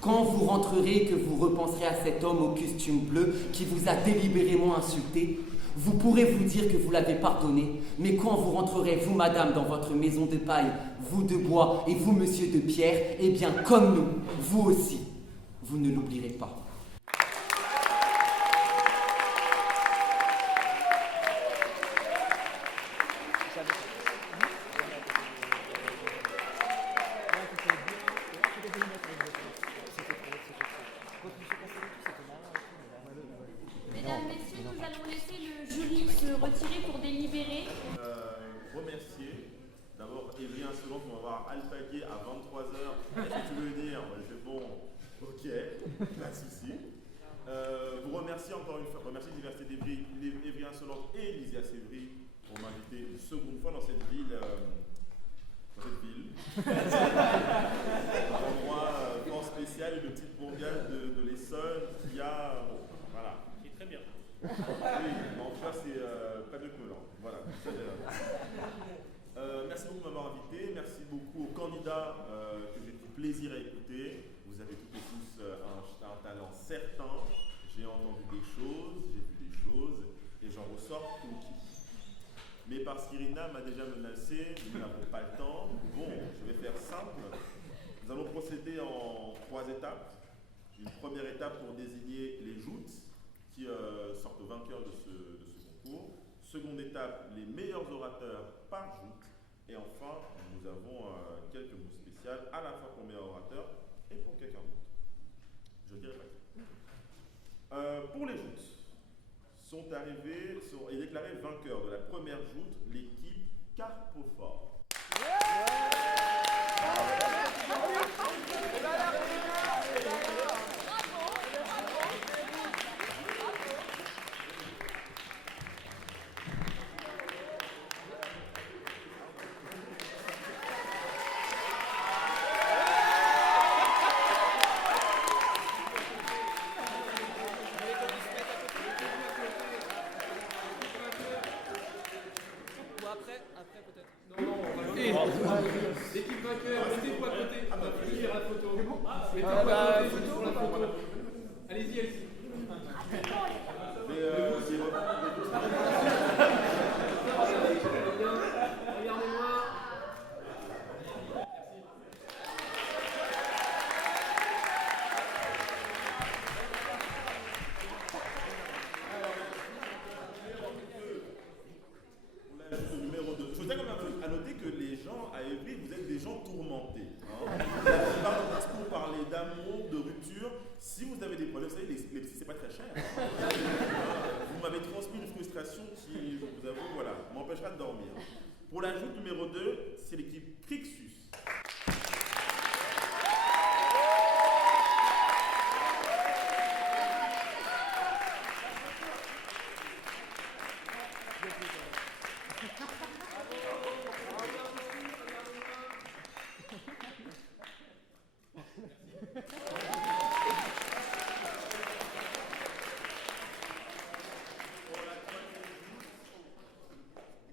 Quand vous rentrerez et que vous repenserez à cet homme au costume bleu qui vous a délibérément insulté, vous pourrez vous dire que vous l'avez pardonné, mais quand vous rentrerez, vous, madame, dans votre maison de paille, vous de bois et vous, monsieur de pierre, eh bien, comme nous, vous aussi, vous ne l'oublierez pas. Mesdames, Messieurs, nous allons laisser le jury se retirer pour délibérer. Remercier d'abord Evry Insolent qu'on va voir alpaguer à 23h. Est-ce que tu veux venir? Je fais bon, ok, pas de souci. Vous remercier encore une fois, remercier l'Université d'Evry, Evry Insolent et Lysia Sévry pour m'inviter une seconde fois dans cette ville. Un endroit fort spécial, une petite bourgade de l'Essonne qui a. Voilà. Qui est très bien. Oui, mais en tout cas, c'est pas de Colan. Voilà. Merci beaucoup de m'avoir invité. Merci beaucoup aux candidats que j'ai du plaisir à écouter. Vous avez toutes et tous un talent certain. J'ai entendu des choses, j'ai vu des choses et j'en ressors conquis. Mais parce qu'Irina m'a déjà menacé, nous n'avons pas le temps. Bon, je vais faire simple. Nous allons procéder en 3 étapes. Une première étape pour désigner les joutes qui sortent vainqueurs de ce concours. Seconde étape, les meilleurs orateurs par joute. Et enfin, nous avons quelques mots spéciaux à la fois pour meilleur orateur et pour quelqu'un d'autre. Je dirais pas qui. Pour les joutes, sont arrivés et déclarés vainqueurs de la première joute, l'équipe Carpofort. L'équipe vainqueur, mettez-vous à côté. Je vais faire la photo. Mettez-vous à côté pour la photo. Allez-y, allez-y. Regardez-moi. Numéro 2. Je tiens quand même à noter que les gens à Évry, vous êtes des gens tourmentés. La plupart d'entre vous parlez d'amour, de rupture. Si vous avez des problèmes, vous savez, les psy, c'est pas très cher. Vous m'avez transmis une frustration qui, je vous avoue, voilà, m'empêchera de dormir. Pour la joute numéro 2, c'est l'équipe Crixus.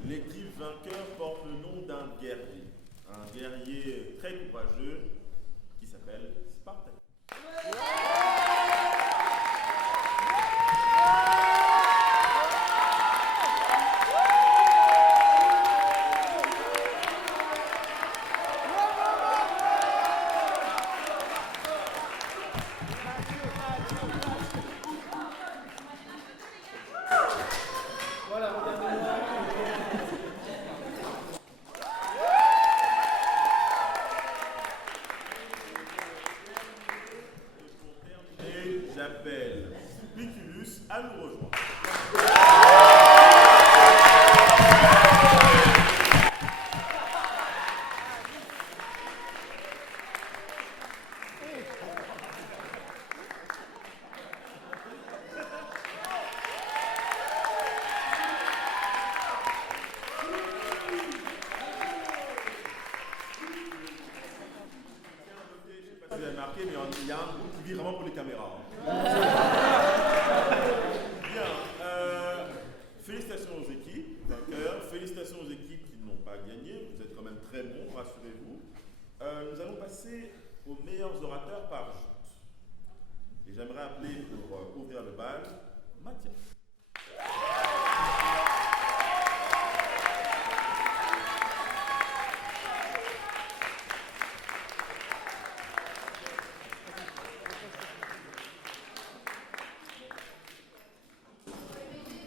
L'équipe vainqueur porte le nom d'un guerrier. Un guerrier très courageux qui s'appelle Spartacus. Voilà, regardez-moi. Et j'appelle Spiculus à nous rejoindre. Vous avez remarqué, mais il y a un groupe qui vit vraiment pour les caméras. Bien, félicitations aux équipes vainqueurs, félicitations aux équipes qui n'ont pas gagné, vous êtes quand même très bons, rassurez-vous. Nous allons passer aux meilleurs orateurs par joute. Et j'aimerais appeler pour ouvrir le bal, Mathias.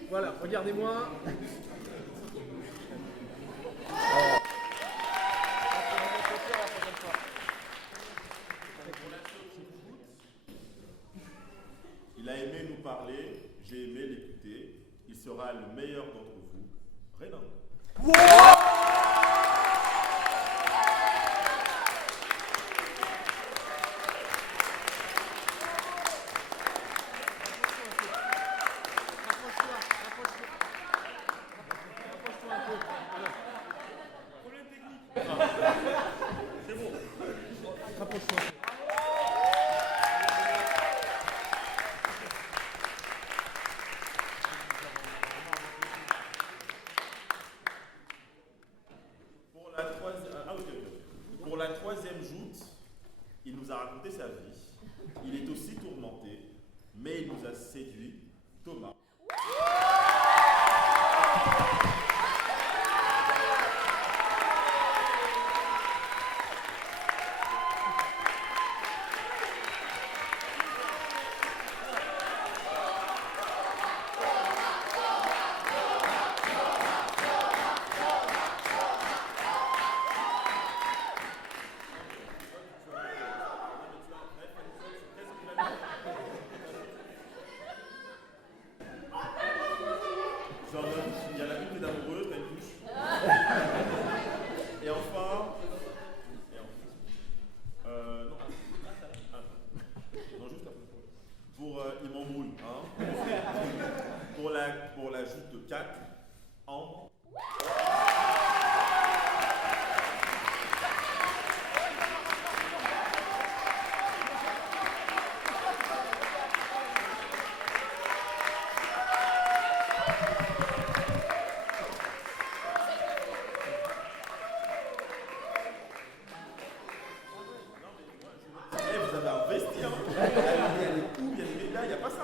Voilà, regardez-moi. Il a aimé nous parler, j'ai aimé l'écouter. Il sera le meilleur d'entre vous, Renan. C'est bon. Rapproche-toi. Pour la troisième joute, il nous a raconté sa vie. Il est aussi tourmenté, mais il nous a séduit, Thomas.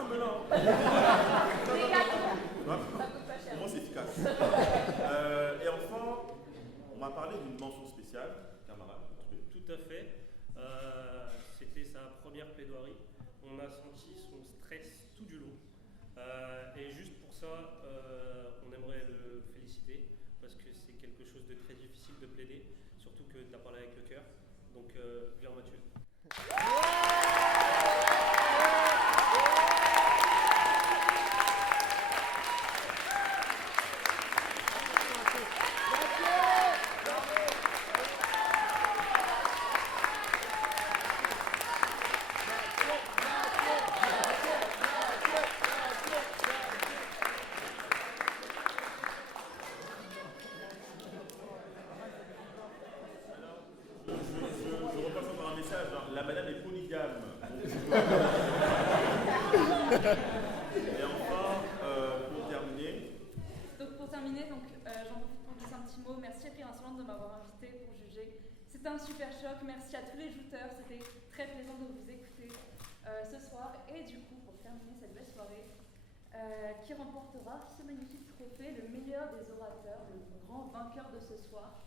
Saint-Melin. Des gâteaux. Ça coûte pas cher. Au moins, c'est efficace. Et enfin, on m'a parlé d'une mention spéciale, camarade. Tout à fait. C'était sa première plaidoirie. On a senti son stress tout du long. Et juste pour ça, on aimerait le féliciter parce que c'est quelque chose de très difficile de plaider, surtout que tu as parlé avec le cœur. Donc, viens Mathieu. Je repasse encore un message. Hein. La madame est polygame. Et enfin, pour terminer. Donc pour terminer, j'en profite pour glisser un petit mot. Merci à Pierre Insolente de m'avoir invité pour juger. C'était un super choc. Merci à tous les jouteurs. C'était très plaisant de vous écouter ce soir. Et du coup, pour terminer cette belle soirée, qui remportera ce magnifique trophée, le meilleur des orateurs, le grand vainqueur de ce soir.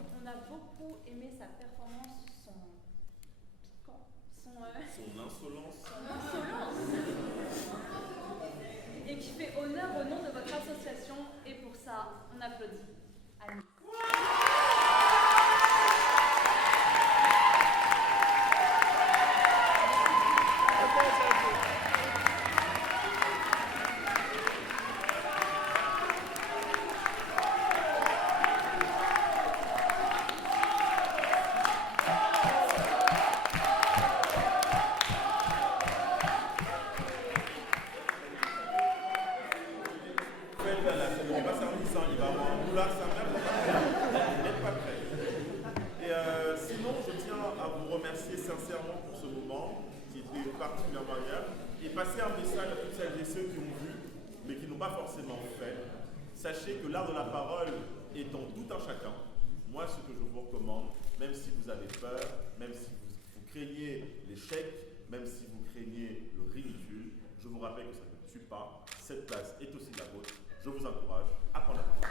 On a beaucoup aimé sa performance, son piquant, son insolence. Et qui fait honneur au nom de votre association. Et pour ça, on applaudit Annie. Il va servir, il va avoir un boulard, ça n'êtes pas prêt. Et sinon, je tiens à vous remercier sincèrement pour ce moment qui était particulièrement agréable et passer un message à toutes celles et ceux qui ont vu mais qui n'ont pas forcément fait. Sachez que l'art de la parole est en tout un chacun. Moi, ce que je vous recommande, même si vous avez peur, même si vous craignez l'échec, même si vous craignez le ridicule, je vous rappelle que ça ne tue pas. Cette place est aussi la vôtre. Je vous encourage à prendre la parole.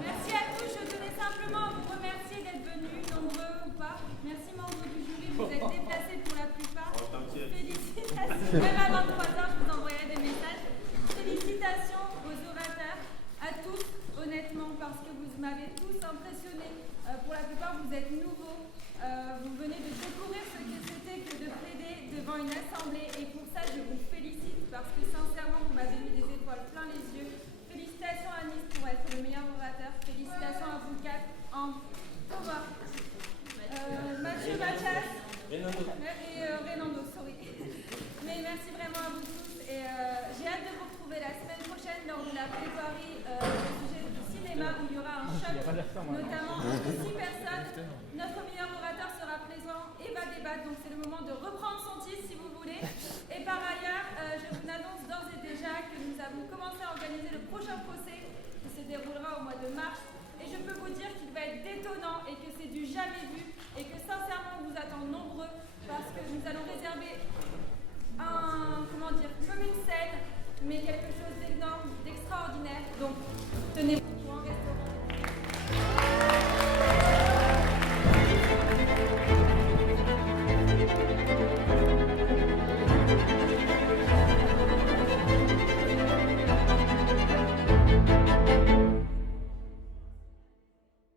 Merci à tous, je tenais simplement à vous remercier d'être venus, nombreux ou pas. Merci membres du jury, vous êtes déplacés pour la plupart. Félicitations, même à 23h, je vous envoyais des messages. Félicitations aux orateurs, à tous, honnêtement, parce que vous m'avez tous impressionnés. Pour la plupart, vous êtes nouveaux. Vous venez de découvrir ce que c'était que de plaider devant une assemblée. Et pour ça, je vous félicite, parce que sincèrement, vous m'avez mis des étoiles plein les yeux. Félicitations à Nice pour être le meilleur orateur. Félicitations à vous quatre, Thomas, Mathieu, Mathias et Renando, sorry. Mais merci vraiment à vous tous et j'ai hâte de vous retrouver la semaine prochaine lors de la plaidoirie au sujet du cinéma où il y aura un choc, notamment entre 6 personnes. Notre meilleur orateur sera présent et va débattre, donc c'est le moment de reprendre son titre si vous voulez. Et par ailleurs, je vous annonce d'ores et déjà que nous avons commencé à organiser le prochain procès qui se déroulera au mois de mars. Et je peux vous dire qu'il va être détonnant et que c'est du jamais vu et que sincèrement on vous attend nombreux parce que nous allons réserver comme une scène, mais quelque chose d'énorme, d'extraordinaire. Donc tenez-vous.